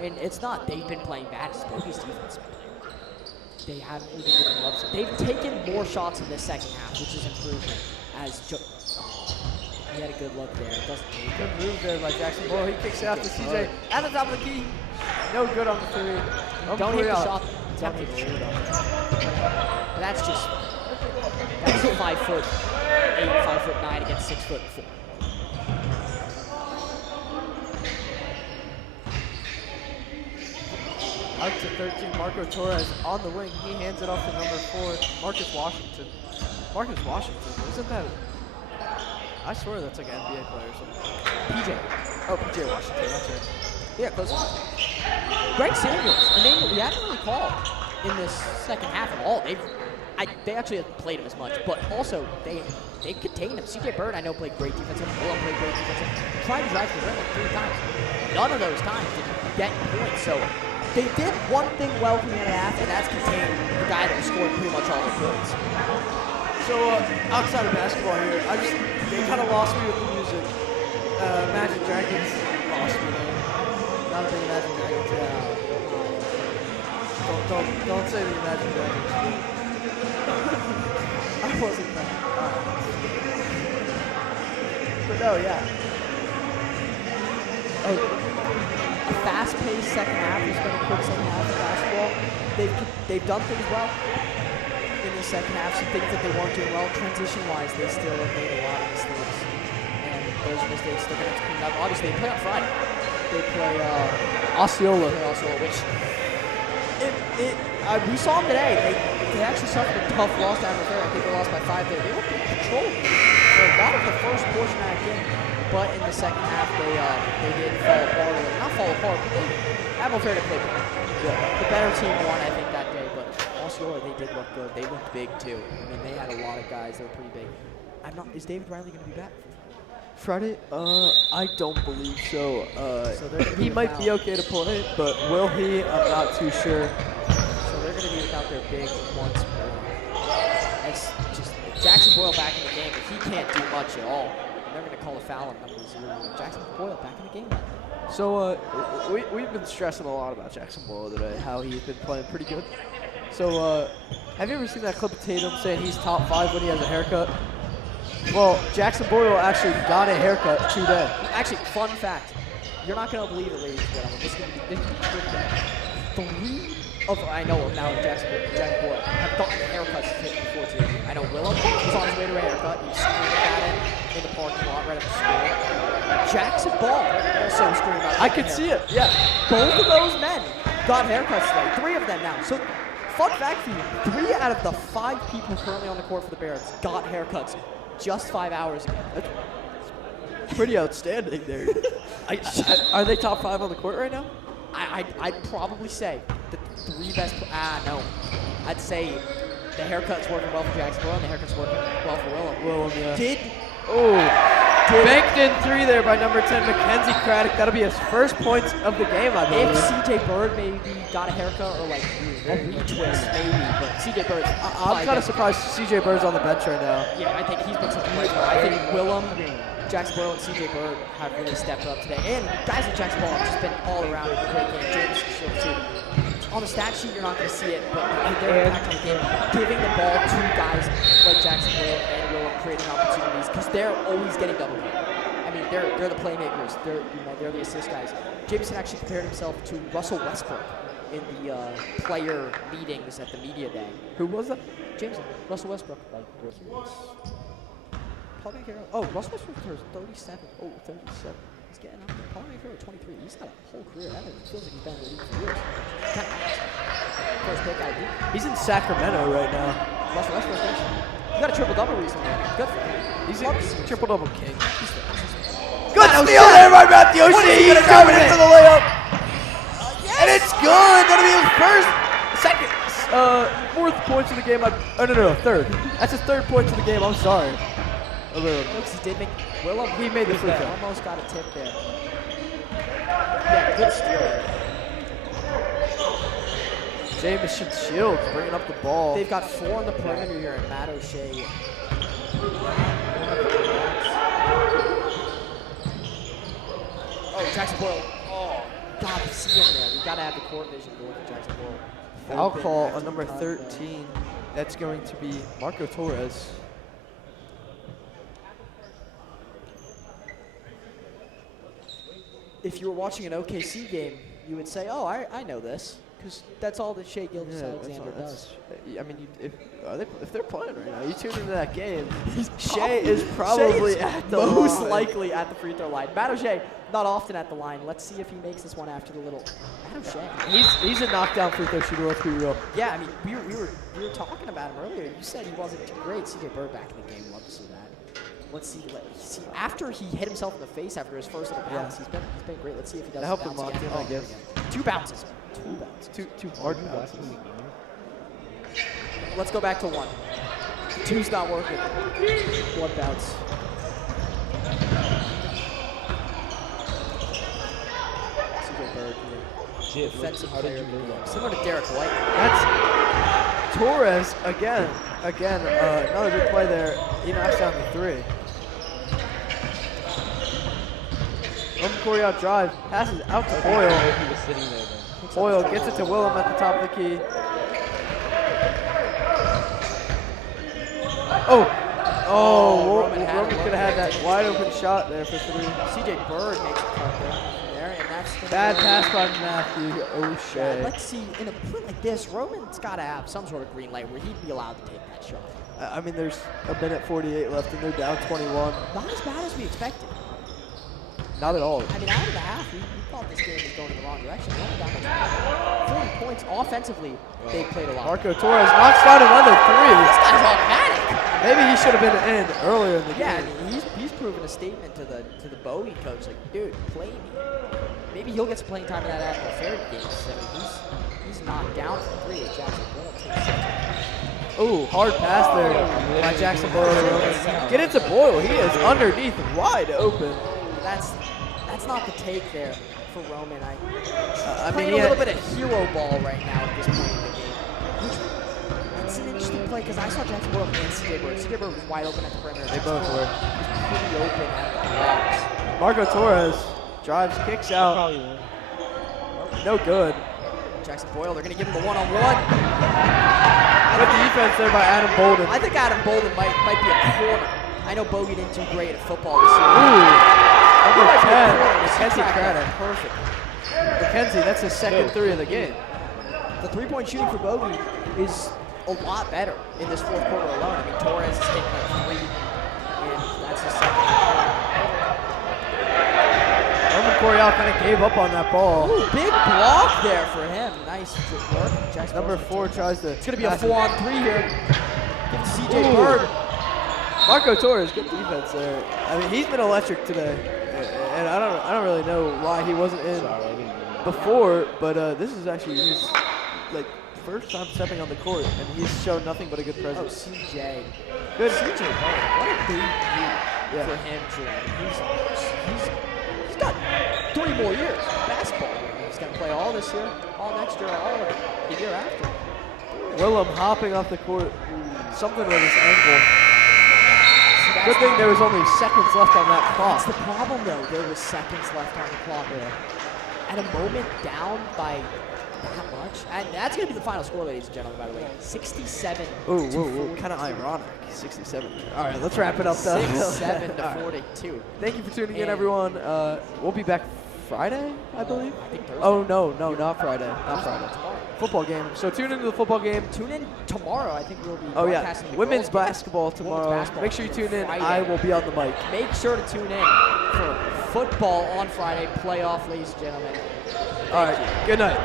And it's not they've been playing bad, it's Boca's defense been playing bad. They haven't really given love. They've taken more shots in this second half, which is improvement. He had a good look there. It doesn't take Good move there by Jackson Boyle. He kicks it out to CJ at the top of the key. No good on the 3. Don't hit the shot. Don't hit the shot. But that's 5'8", 5'9" against 6'4". Out to 13, Marco Torres on the wing. He hands it off to number 4, Marcus Washington. Marcus Washington, isn't that? I swear that's like an NBA player or something. PJ. Oh, PJ Washington, that's right. Yeah, close. Greg Samuels, a name that we haven't really called in this second half at all. They actually haven't played him as much, but also they contained him. CJ Bird, I know, played great defensive. Will played great defensive. Tried to drive to the rim like 3 times. None of those times did he get points. So they did one thing well coming out of half, and that's contain the guy that was scoring pretty much all the points. So outside of basketball here, they kind of lost me with the music. Imagine Dragons lost me there. Not a big Imagine Dragons. Don't say the Imagine Dragons. I wasn't that. But no, yeah. A fast-paced second half has been a quick second half of basketball. They've done things well in the second half, some things that they weren't doing well. Transition-wise, they still have made a lot of mistakes. And those mistakes they're going to have to clean up. Obviously, they play on Friday. They play Osceola. Which we saw them today. They actually suffered a tough loss down the fair. I think they lost by 5 there. They were in control for a lot of the first portion of that game. But in the second half, they did fall apart. Not fall apart, but Admiral Fair to play better. Yeah. The better team won, I think, that day. But Osceola, they did look good. They looked big, too. I mean, they had a lot of guys that were pretty big. Is David Riley going to be back? Friday? I don't believe so. So he might be okay to play, but will he? I'm not too sure. So they're going to be without their big once more. It's just Jackson Boyle back in the game, but he can't do much at all. They're going to call a foul on number 0. Jackson Boyle back in the game. So we've been stressing a lot about Jackson Boyle today, how he's been playing pretty good. So have you ever seen that clip of Tatum saying he's top 5 when he has a haircut? Well, Jackson Boyle actually got a haircut today. Actually, fun fact. You're not going to believe it, ladies and gentlemen. This is going to be I know now Jackson Boyle have gotten haircuts before today. I know Willem was on his way to a haircut. He was screaming at him in the parking lot right at the school. Jackson Ball also screaming about I could see it, yeah. Both of those men got haircuts today. 3 of them now. So, fun fact for you, 3 out of the 5 people currently on the court for the Barons got haircuts just 5 hours ago. That's pretty outstanding there. Are they top 5 on the court right now? I'd probably say the 3 best. No. I'd say the haircut's working well for Jackson Boyle and the haircut's working well for Willem. Yeah. Banked in 3 there by number 10, Mackenzie Craddock. That'll be his first points of the game, I believe. If CJ Bird maybe got a haircut or like a retwist, maybe, but CJ Bird's. I'm kind of surprised CJ Bird's on the bench right now. Yeah, I think he's been something right now. I think Willem, Jackson Boyle, and CJ Bird have really stepped up today. And guys like Jackson Boyle have just been all around a great game. James Shield too. On the stat sheet, you're not going to see it, but their impact on the game, giving the ball to guys like Jackson Boyle and Willem, creating opportunities, because they're always getting double. I mean, they're the playmakers. They're the assist guys. Jameson actually compared himself to Russell Westbrook in the player meetings at the media day. Who was that? Jameson. Russell Westbrook. Russell Westbrook was 37. 37. He's getting up there. Paul McCarroll, 23. He's had a whole career. That feels like he's been in the league for years. First pick ID. He's in Sacramento right now. Russell Westbrook. He got a triple-double recently. Good for him. He's a triple-double king. Good steal there by Matthew O'Shea. He's coming in for the layup. And it's good. That'll be his fourth points of the game. Third. That's his 3rd point of the game. I'm sorry. Looks he did make. Willem, he made the free throw. Almost got a tip there. Yeah, good steal. Jameson Shields bringing up the ball. They've got 4 on the perimeter here, and Matt O'Shea. Jackson Boyle. Gotta see him there. We've got to have the court vision going for Jackson Boyle. Foul call on number 13. That's going to be Marco Torres. If you were watching an OKC game, you would say, oh, I know this. because that's all that Shea Gilgeous-Alexander does. I mean, if they're playing right now, you tune into that game. Shea is probably at the most line. likely at the free throw line. Matt O'Shea, not often at the line. Let's see if he makes this one after the little. Matt O'Shea. He's a knockdown free throw shooter. Let's be real. Yeah, I mean, we were talking about him earlier. You said he wasn't too great. CJ Bird back in the game. Love to see that. Let's see. After he hit himself in the face after his first little bounce, he's been great. Let's see if he does. That helped bounce him lock again. in, I guess. 2 bounces. 2 bounces. Two hard bounces. Let's go back to 1. 2's not working. 1 bounce. CJ Bird, defensive player of the game. Similar to Derek White. That's Torres again. Another good play there. He knocks down the 3. Roman Corey out drive, passes out to Boyle. He was sitting there then. Boyle gets it to Willem at the top of the key. Roman could have had that wide open shot there for 3. CJ Bird makes a cut there, and that's the Bad pass by Matthew O'Shea. Let's see, in a point like this, Roman's got to have some sort of green light where he'd be allowed to take that shot. I mean, there's a minute 48 left, and they're down 21. Not as bad as we expected. Not at all. I mean, out of the half, we thought this game was going in the wrong direction. Roman down to 40 points. Offensively, they played a lot. Marco Torres knocks down another 3. This guy's automatic. Maybe he should have been in earlier in the Yeah, I game. mean, he's proven a statement to the Bowie coach, like, dude, play me. Maybe he'll get some playing time in that Admiral Fair game. I mean, he's knocked down for 3 as Jackson Boyle takes it. Ooh, hard pass there by Jackson Boyle. Get it to Boyle. He is underneath, wide open. That's not the take there for Roman. I Playing mean, a little bit of hero ball right now at this point in the game. It's an interesting play because I saw Jackson Boyle and CJ Bird. CJ Bird was wide open at the perimeter. They both were. He was pretty open at the blocks. Marco Torres drives, kicks out. Probably won. No good. Jackson Boyle, they're going to give him the one-on-one. Good defense there by Adam Bolden. I think Adam Bolden might be a corner. I know Bogie didn't do great at football this year. Number 10, Mackenzie Mackenzie Craddock. Perfect. Mackenzie, that's his second 3 of the game. The three-point shooting for Bogie is a lot better in this fourth quarter alone. I mean, Torres is taking like 3, and that's his second. Roman Coriel kind of gave up on that ball. Ooh, big block there for him. Nice work. Jackson Number 4 tries to. It's going to be a 4-on-3 here. Give it to CJ Bird. Marco Torres, good defense there. I mean, he's been electric today, and I don't really know why he wasn't in before, but this is actually his first time stepping on the court, and he's shown nothing but a good presence. Oh, CJ. Good. CJ Bird. What a big year for him, Jordan. He's got 3 more years of basketball. He's going to play all this year, all next year, all of the year after. Willem hopping off the court, something with his ankle. Good thing there was only seconds left on that clock. That's the problem, though. There was seconds left on the clock. At a moment down by that much. And that's going to be the final score, ladies and gentlemen, by the way. 67 Ooh, kind of ironic. 67. All right, let's wrap it up, though. 67 to 42. Thank you for tuning in, everyone. We'll be back Friday, I believe. I think Thursday. Oh, no, not Friday. Not Friday. Football game. So tune into the football game. Tune in tomorrow. I think we'll be Oh, yeah. broadcasting the Women's girls' game. basketball tomorrow. Women's basketball Make sure you tune in. Friday. I will be on the mic. Make sure to tune in for football on Friday, playoff, ladies and gentlemen. All right. Good night.